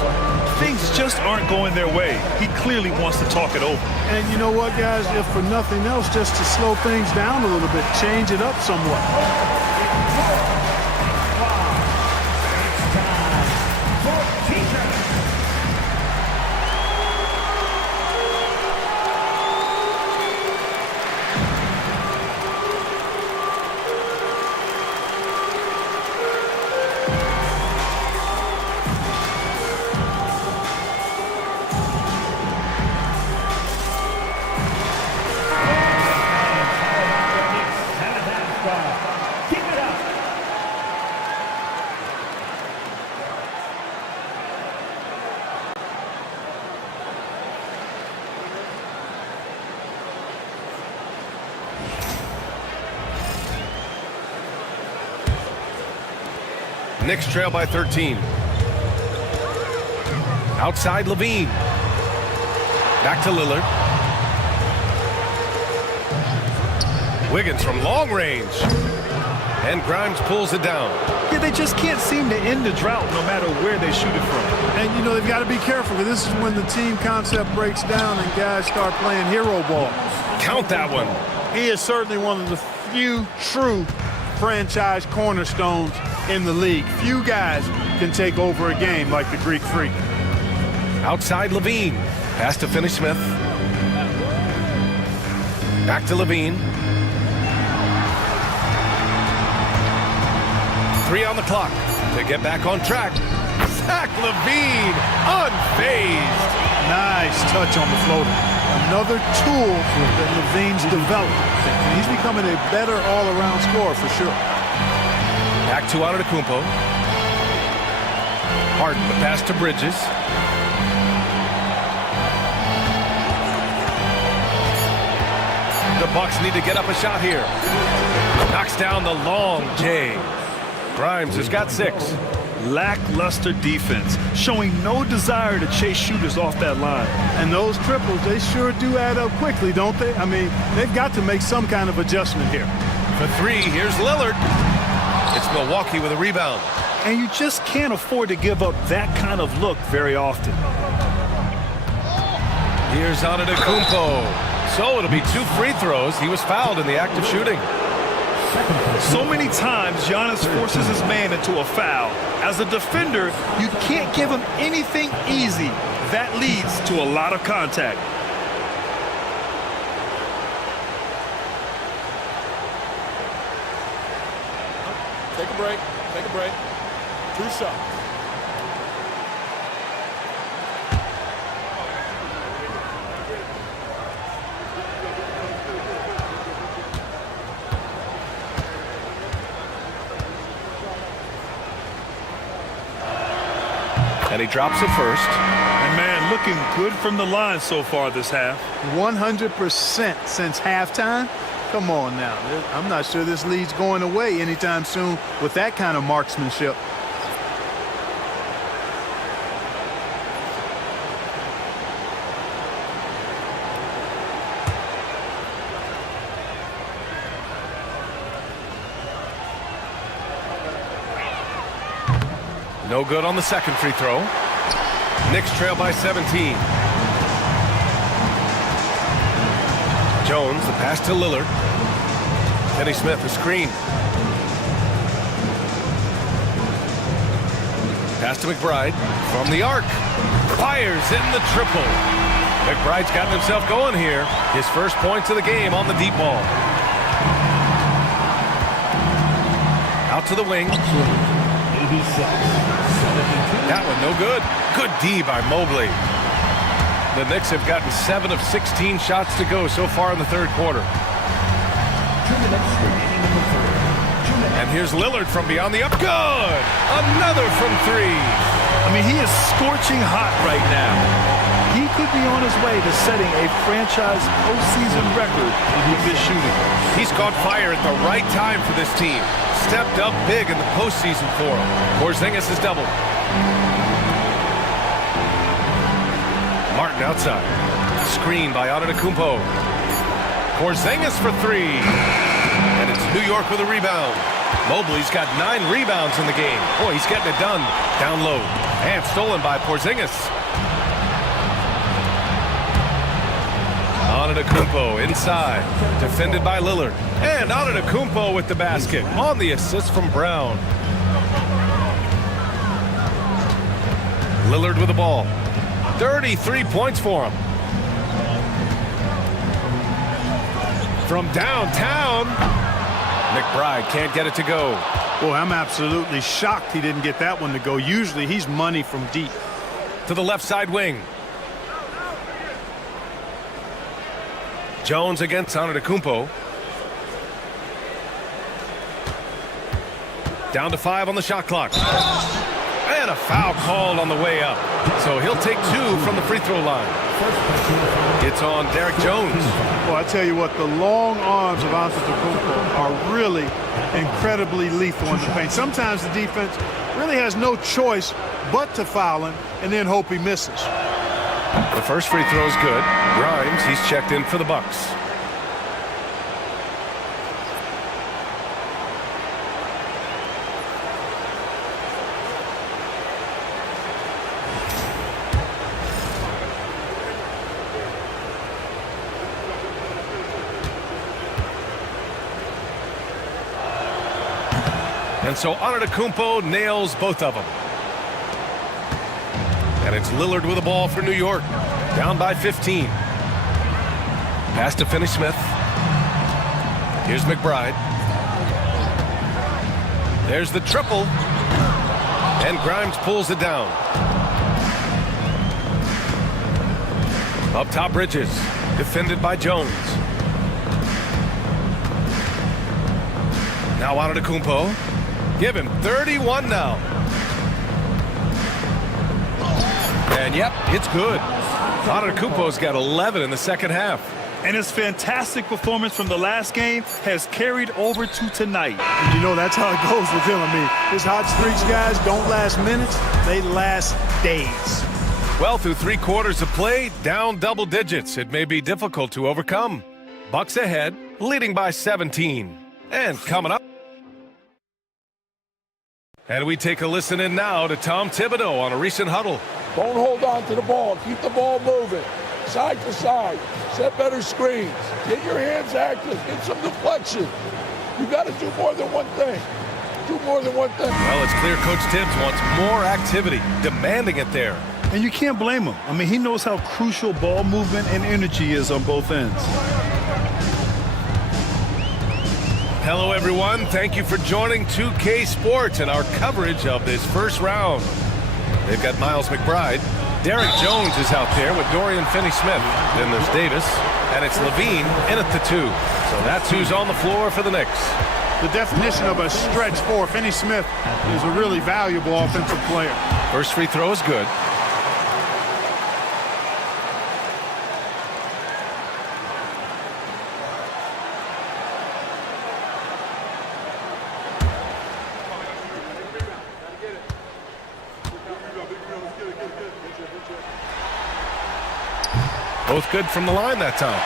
Things just aren't going their way. He clearly wants to talk it over. And you know what, guys? If for nothing else, just to slow things down a little bit, change it up somewhat. Knicks trail by 13. Outside Levine. Back to Lillard. Wiggins from long range. And Grimes pulls it down. Yeah, they just can't seem to end the drought no matter where they shoot it from. And, you know, they've got to be careful, because this is when the team concept breaks down and guys start playing hero ball. Count that one. He is certainly one of the few true franchise cornerstones in the league. Few guys can take over a game like the Greek Freak. Outside Levine. Pass to Finney-Smith. Back to Levine. 3 on the clock to get back on track. Zach LaVine, unfazed. Nice touch on the floater. Another tool that LaVine's developed. And he's becoming a better all-around scorer for sure. Back to Antetokounmpo. Harden, the pass to Bridges. The Bucks need to get up a shot here. Knocks down the long J. Grimes has got 6. Lackluster defense, showing no desire to chase shooters off that line. And those triples, they sure do add up quickly, don't they? I mean, they've got to make some kind of adjustment here. For 3, here's Lillard. It's Milwaukee with a rebound. And you just can't afford to give up that kind of look very often. Here's Antetokounmpo. So it'll be 2 free throws. He was fouled in the act of shooting. So many times Giannis forces his man into a foul. As a defender, you can't give him anything easy. That leads to a lot of contact. Take a break. Take a break. 2 shots. And he drops it first. And man, looking good from the line so far this half. 100% since halftime. Come on now. I'm not sure this lead's going away anytime soon with that kind of marksmanship. No good on the second free throw. Knicks trail by 17. Jones, the pass to Lillard. Finney-Smith, the screen. Pass to McBride from the arc. Fires in the triple. McBride's gotten himself going here. His first points of the game on the deep ball. Out to the wing. That one no good. Good D by Mobley. The Knicks have gotten 7 of 16 shots to go so far in the third quarter. And here's Lillard from beyond the up. Good! Another from 3. I mean, he is scorching hot right now. He could be on his way to setting a franchise postseason record with this shooting. He's caught fire at the right time for this team. Stepped up big in the postseason for him. Porzingis is doubled. Martin outside. Screen by Antetokounmpo. Porzingis for 3. And it's New York with a rebound. Mobley's got 9 rebounds in the game. Boy, he's getting it done. Down low. And stolen by Porzingis. Antetokounmpo inside. Defended by Lillard. And Antetokounmpo with the basket. On the assist from Brown. Lillard with the ball. 33 points for him. From downtown, McBride can't get it to go. Boy, I'm absolutely shocked he didn't get that one to go. Usually he's money from deep. To the left side wing. Jones against Antetokounmpo. Down to 5 on the shot clock. And a foul called on the way up. So he'll take 2 from the free throw line. It's on Derek Jones. Well, I tell you what, the long arms of Antetokounmpo are really incredibly lethal in the paint. Sometimes the defense really has no choice but to foul him and then hope he misses. The first free throw is good. Grimes, he's checked in for the Bucks. And so Antetokounmpo nails both of them. And it's Lillard with the ball for New York. Down by 15. Pass to Finney-Smith. Here's McBride. There's the triple. And Grimes pulls it down. Up top, Bridges. Defended by Jones. Now Antetokounmpo. Give him 31 now. And yep, it's good. Antetokounmpo's got 11 in the second half. And his fantastic performance from the last game has carried over to tonight. And you know, that's how it goes with him. I mean, his hot streaks, guys, don't last minutes. They last days. Well, through 3 quarters of play, down double digits. It may be difficult to overcome. Bucks ahead, leading by 17. And coming up. And we take a listen in now to Tom Thibodeau on a recent huddle. Don't hold on to the ball. Keep the ball moving. Side to side. Set better screens. Get your hands active. Get some deflection. You got to do more than one thing. Do more than one thing. Well, it's clear Coach Tibbs wants more activity, demanding it there. And you can't blame him. I mean, he knows how crucial ball movement and energy is on both ends. Hello, everyone. Thank you for joining 2K Sports and our coverage of this first round. They've got Miles McBride. Derek Jones is out there with Dorian Finney-Smith. Then there's Davis, and it's Levine in at the 2. So that's who's on the floor for the Knicks. The definition of a stretch 4. Finney-Smith is a really valuable offensive player. First free throw is good. Both good from the line that time.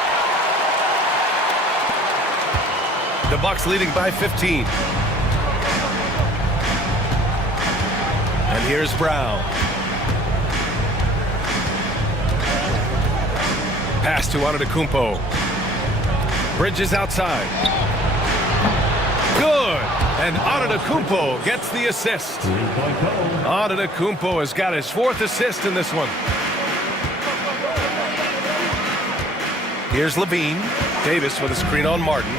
The Bucks leading by 15. And here's Brown. Pass to Antetokounmpo. Bridges outside. Good. And Antetokounmpo gets the assist. Antetokounmpo has got his 4th assist in this one. Here's Levine. Davis with a screen on Martin.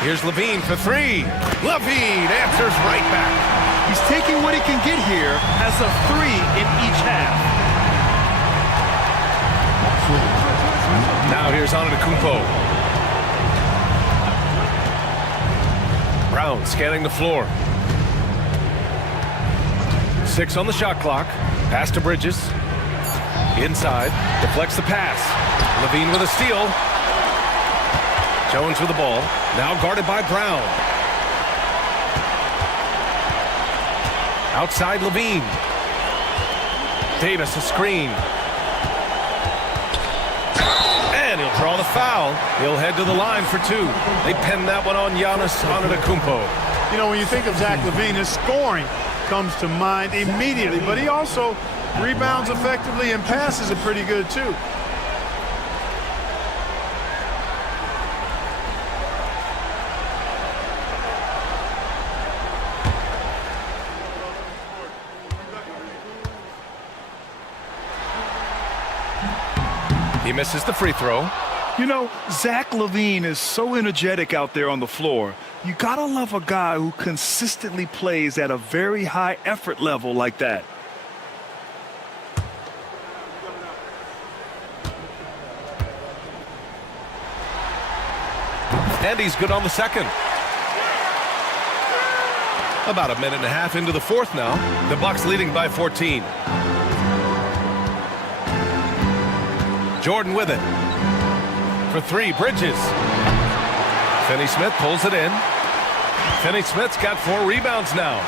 Here's Levine for 3. Levine answers right back. He's taking what he can get here as a 3 in each half. Now here's Antetokounmpo. Brown scanning the floor. 6 on the shot clock. Pass to Bridges. Inside. Deflects the pass. Levine with a steal. Jones with the ball. Now guarded by Brown. Outside Levine. Davis a screen. And he'll draw the foul. He'll head to the line for 2. They pen that one on Giannis Antetokounmpo. You know, when you think of Zach LaVine, his scoring comes to mind immediately, but he also rebounds effectively and passes it pretty good too. He misses the free throw. You know, Zach LaVine is so energetic out there on the floor. You gotta love a guy who consistently plays at a very high effort level like that. And he's good on the second. About a minute and a half into the fourth now. The Bucks leading by 14. Jordan with it. For 3, Bridges. Finney-Smith pulls it in. Finney-Smith's got 4 rebounds now.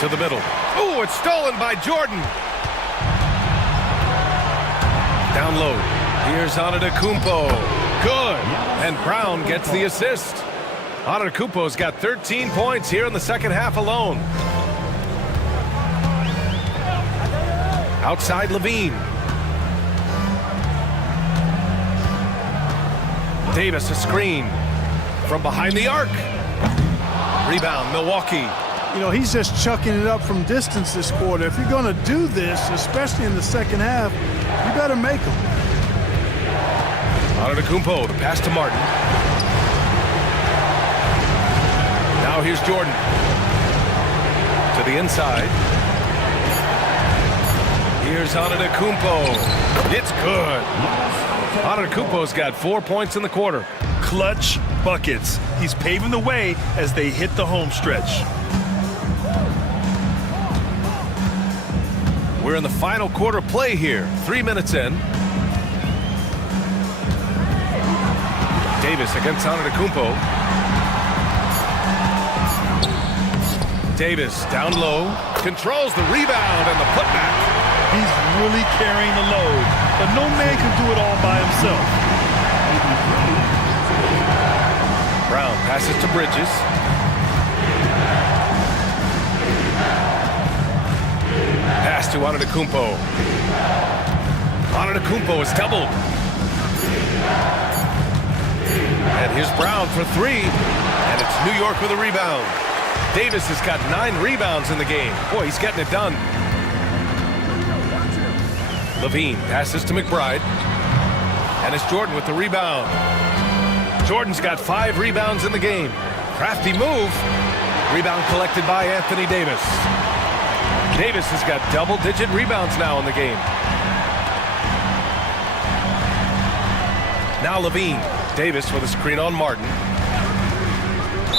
To the middle. Oh, it's stolen by Jordan. Down low. Here's Antetokounmpo. Good. And Brown gets the assist. Antetokounmpo's got 13 points here in the second half alone. Outside Levine. Davis a screen from behind the arc. Rebound, Milwaukee. You know, he's just chucking it up from distance this quarter. If you're going to do this, especially in the second half, you better make them. Antetokounmpo, the pass to Martin. Now here's Jordan. To the inside. Here's Antetokounmpo. It's good. Antetokounmpo's got 4 points in the quarter. Clutch buckets. He's paving the way as they hit the home stretch. We're in the final quarter play here. 3 minutes in. Davis against Antetokounmpo. Davis down low. Controls the rebound and the putback. He's really carrying the load, but no man can do it all by himself. Brown passes to Bridges. Pass to Antetokounmpo. Antetokounmpo is doubled. And here's Brown for 3. And it's New York with a rebound. Davis has got 9 rebounds in the game. Boy, he's getting it done. Levine passes to McBride. And it's Jordan with the rebound. Jordan's got 5 rebounds in the game. Crafty move. Rebound collected by Anthony Davis. Davis has got double-digit rebounds now in the game. Now Levine. Davis with a screen on Martin.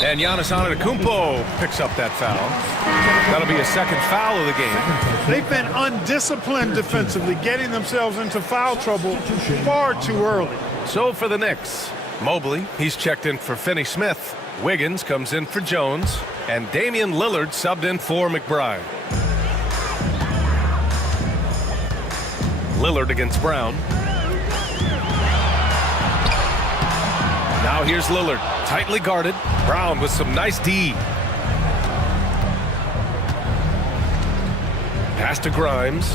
And Giannis Antetokounmpo picks up that foul. That'll be a second foul of the game. They've been undisciplined defensively, getting themselves into foul trouble far too early. So for the Knicks, Mobley, he's checked in for Finney-Smith. Wiggins comes in for Jones. And Damian Lillard subbed in for McBride. Lillard against Brown. Now here's Lillard, tightly guarded. Brown with some nice D. Pass to Grimes.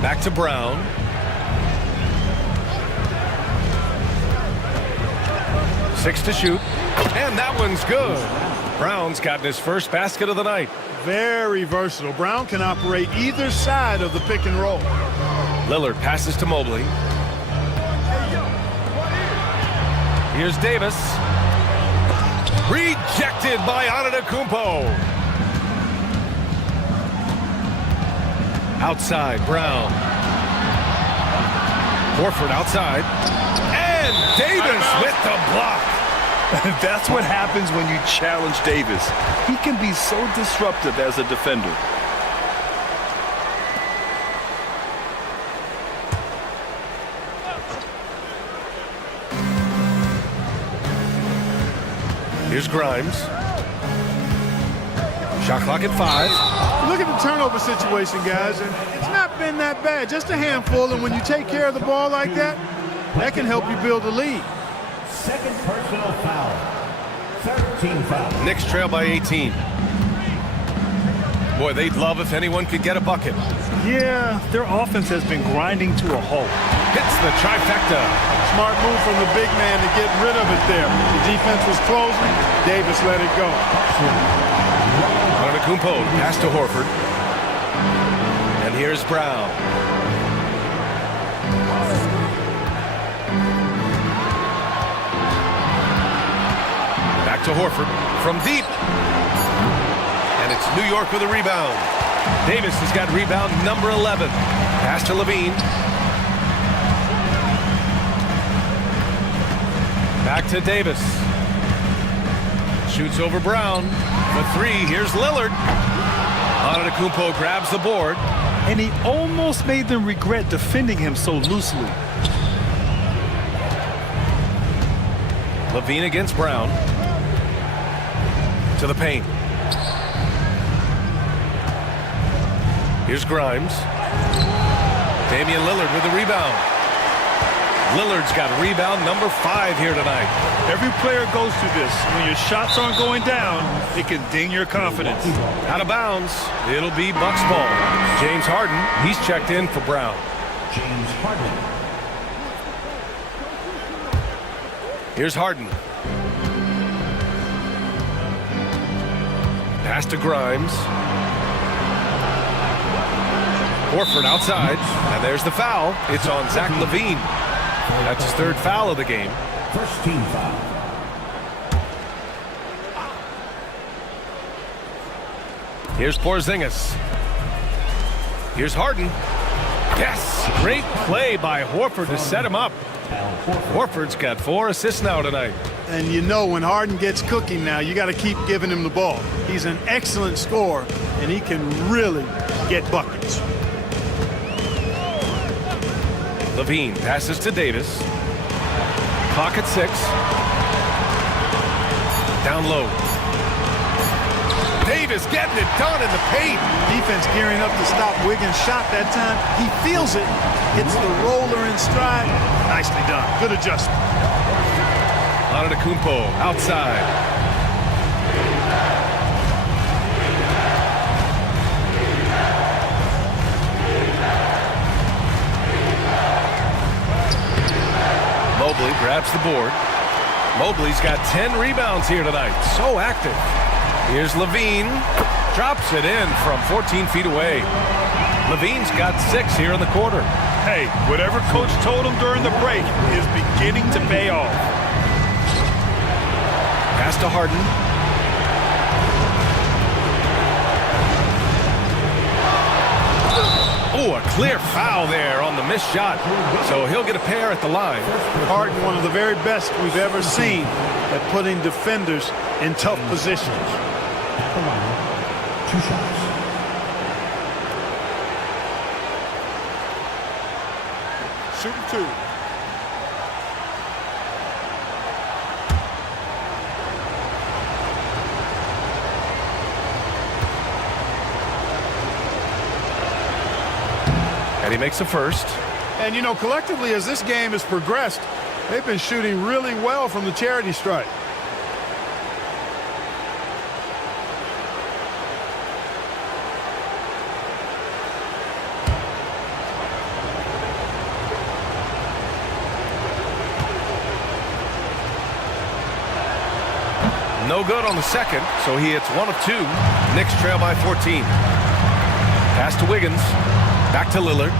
Back to Brown. Six to shoot. And that one's good. Brown's gotten his first basket of the night. Very versatile. Brown can operate either side of the pick and roll. Lillard passes to Mobley. Here's Davis. Rejected by Antetokounmpo. Outside, Brown. Horford outside. And Davis with the block. That's what happens when you challenge Davis. He can be so disruptive as a defender. Here's Grimes. Shot clock at 5. Look at the turnover situation, guys, and it's not been that bad. Just a handful, and when you take care of the ball like that, that can help you build a lead. Second personal foul. 13 foul. Knicks trail by 18. Boy, they'd love if anyone could get a bucket. Yeah, their offense has been grinding to a halt. Hits the trifecta. Smart move from the big man to get rid of it there. The defense was closing. Davis let it go. Antetokounmpo pass to Horford. And here's Brown. Back to Horford from deep. And it's New York with a rebound. Davis has got rebound number 11. Pass to Levine. Back to Davis. Shoots over Brown. For 3, here's Lillard. Antetokounmpo grabs the board. And he almost made them regret defending him so loosely. Levine against Brown. To the paint. Here's Grimes. Damian Lillard with the rebound. Lillard's got rebound number 5 here tonight. Every player goes through this. When your shots aren't going down, it can ding your confidence. Out of bounds. It'll be Bucks ball. James Harden, he's checked in for Brown. James Harden. Here's Harden. Pass to Grimes. Horford outside. And there's the foul. It's on Zach LaVine. That's his 3rd foul of the game. First team foul. Here's Porzingis. Here's Harden. Yes! Great play by Horford to set him up. Horford's got 4 assists now tonight. And you know when Harden gets cooking now, you got to keep giving him the ball. He's an excellent scorer, and he can really get buckets. Levine passes to Davis. Clock at 6. Down low. Davis getting it done in the paint. Defense gearing up to stop Wiggins' shot that time. He feels it. Hits the roller in stride. Nicely done. Good adjustment. Antetokounmpo outside. Mobley grabs the board. Mobley's got 10 rebounds here tonight. So active. Here's Levine. Drops it in from 14 feet away. Levine's got 6 here in the quarter. Hey, whatever coach told him during the break is beginning to pay off. Pass to Harden. Oh, a clear foul there on the missed shot. So he'll get a pair at the line. Harden, one of the very best we've ever seen at putting defenders in tough positions. At the line, 2 shots. Shooting 2. And he makes the first. And, you know, collectively, as this game has progressed, they've been shooting really well from the charity stripe. No good on the second, so he hits 1 of 2. Knicks trail by 14. Pass to Wiggins. Back to Lillard.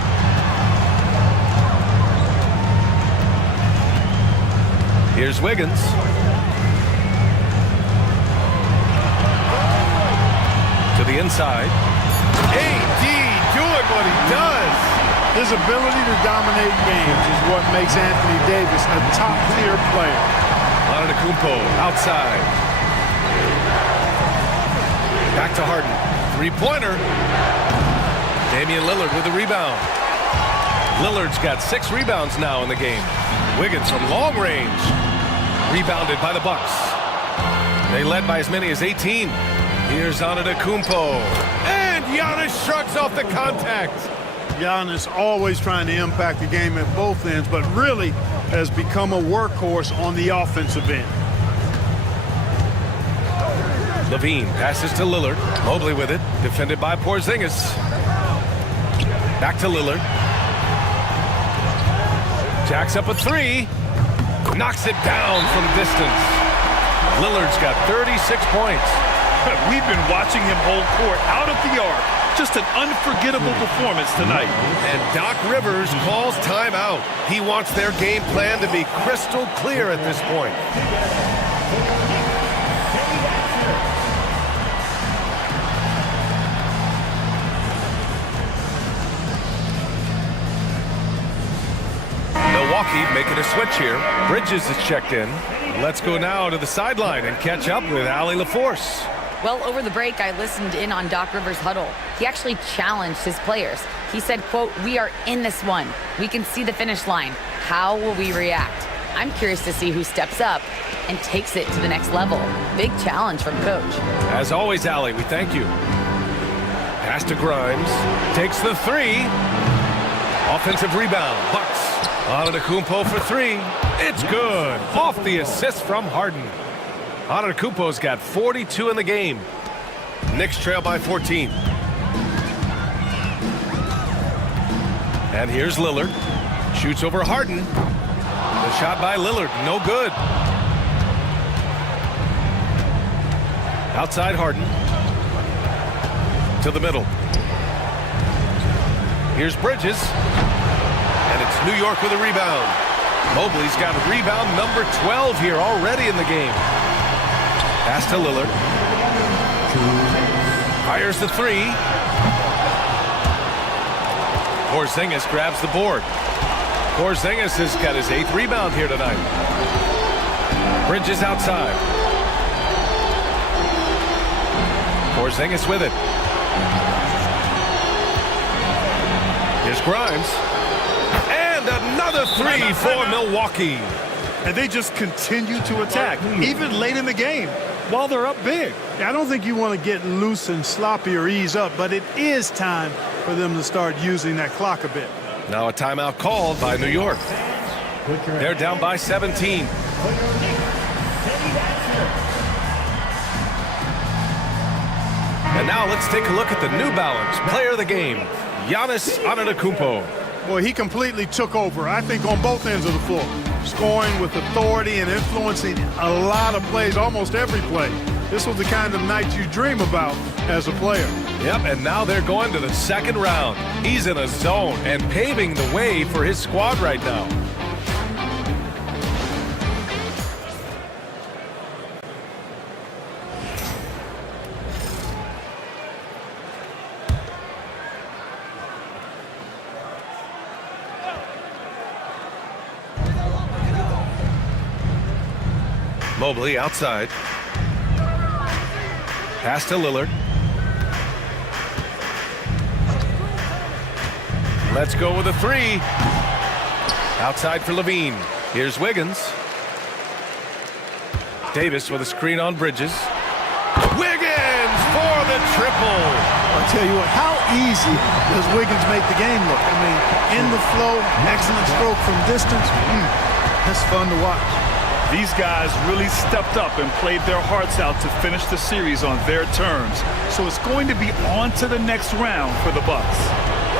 Here's Wiggins. To the inside. AD doing what he His ability to dominate games is what makes Anthony Davis a top-tier player. Antetokounmpo outside. Back to Harden. Three-pointer. Damian Lillard with the rebound. Lillard's got 6 rebounds now in the game. Wiggins from long range. Rebounded by the Bucks. They led by as many as 18. Here's Antetokounmpo. And Giannis shrugs off the contact. Giannis always trying to impact the game at both ends, but really has become a workhorse on the offensive end. Levine passes to Lillard. Mobley with it. Defended by Porzingis. Back to Lillard. Jacks up a 3. Knocks it down from distance. Lillard's got 36 points. We've been watching him hold court out of the arc. Just an unforgettable performance tonight. And Doc Rivers calls timeout. He wants their game plan to be crystal clear at this point. Milwaukee making a switch here. Bridges is checked in. Let's go now to the sideline and catch up with Allie LaForce. Well, over the break, I listened in on Doc Rivers' huddle. He actually challenged his players. He said, quote, "We are in this one. We can see the finish line. How will we react?" I'm curious to see who steps up and takes it to the next level. Big challenge from Coach. As always, Allie, we thank you. Pass to Grimes. Takes the 3. Offensive rebound. Bucks. Antetokounmpo for 3. It's good. Off the assist from Harden. Antetokounmpo's got 42 in the game. Knicks trail by 14. And here's Lillard. Shoots over Harden. The shot by Lillard, no good. Outside Harden. To the middle. Here's Bridges. And it's New York with a rebound. Mobley's got rebound number 12 here already in the game. Pass to Lillard. Fires the 3. Porzingis grabs the board. Porzingis has got his 8th rebound here tonight. Bridges outside. Porzingis with it. Here's Grimes. And another 3 for Milwaukee. And they just continue to attack, even late in the game, while they're up big. I don't think you want to get loose and sloppy or ease up, but it is time for them to start using that clock a bit. Now a timeout called by New York. They're down by 17. And now let's take a look at the New Balance player of the game, Giannis Antetokounmpo. Boy, he completely took over, I think, on both ends of the floor. Scoring with authority and influencing a lot of plays, almost every play. This was the kind of night you dream about as a player. Yep, and now they're going to the second round. He's in a zone and paving the way for his squad right now. Mobley outside. Pass to Lillard. Let's go with a 3. Outside for Levine. Here's Wiggins. Davis with a screen on Bridges. Wiggins for the triple. I'll tell you what, how easy does Wiggins make the game look? I mean, in the flow, excellent stroke from distance. That's fun to watch. These guys really stepped up and played their hearts out to finish the series on their terms. So it's going to be on to the next round for the Bucks.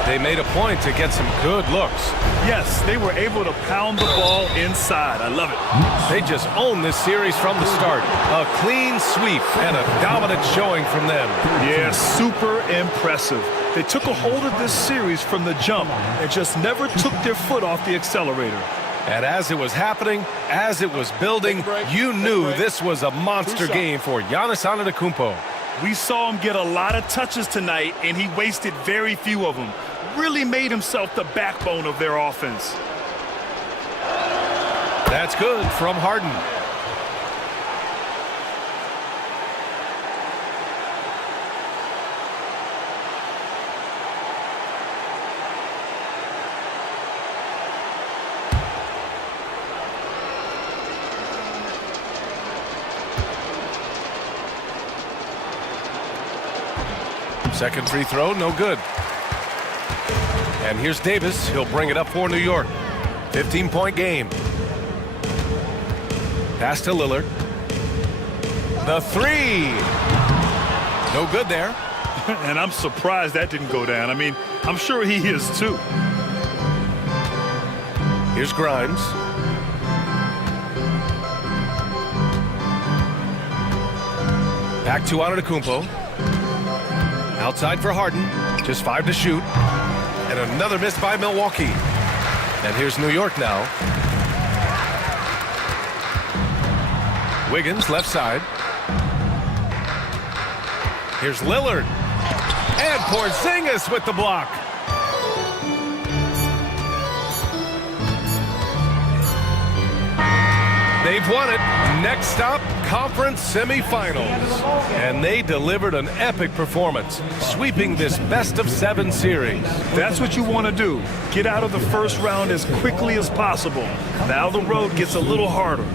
They made a point to get some good looks. Yes, they were able to pound the ball inside. I love it. They just owned this series from the start. A clean sweep and a dominant showing from them. Yeah, super impressive. They took a hold of this series from the jump and just never took their foot off the accelerator. And as it was happening, as it was building, you knew this was a monster game for Giannis Antetokounmpo. We saw him get a lot of touches tonight, and he wasted very few of them. really made himself the backbone of their offense. That's good from Harden. Second free throw, no good. And here's Davis. He'll bring it up for New York. 15-point game. Pass to Lillard. The three. No good there. And I'm surprised that didn't go down. I mean, I'm sure he is too. Here's Grimes. Back to Antetokounmpo. Outside for Harden. Just 5 to shoot. And another miss by Milwaukee. And here's New York now. Wiggins, left side. Here's Lillard. And Porzingis with the block. They've won it. Next stop, conference semifinals. And they delivered an epic performance, sweeping this best-of-7 series. That's what you want to do. Get out of the first round as quickly as possible. Now the road gets a little harder.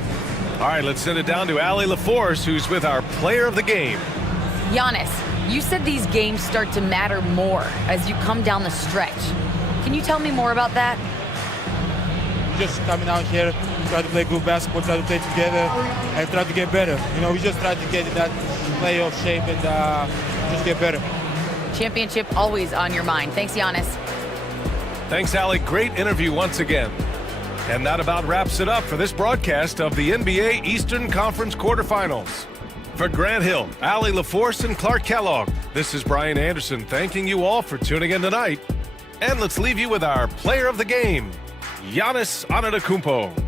All right, let's send it down to Allie LaForce, who's with our player of the game. Giannis, you said these games start to matter more as you come down the stretch. Can you tell me more about that? Just coming out here, try to play good basketball, try to play together, and try to get better. You know, we just try to get in that playoff shape and just get better. Championship always on your mind. Thanks, Giannis. Thanks, Allie. Great interview once again. And that about wraps it up for this broadcast of the NBA Eastern Conference quarterfinals. For Grant Hill, Allie LaForce, and Clark Kellogg, this is Brian Anderson thanking you all for tuning in tonight. And let's leave you with our player of the game, Giannis Antetokounmpo.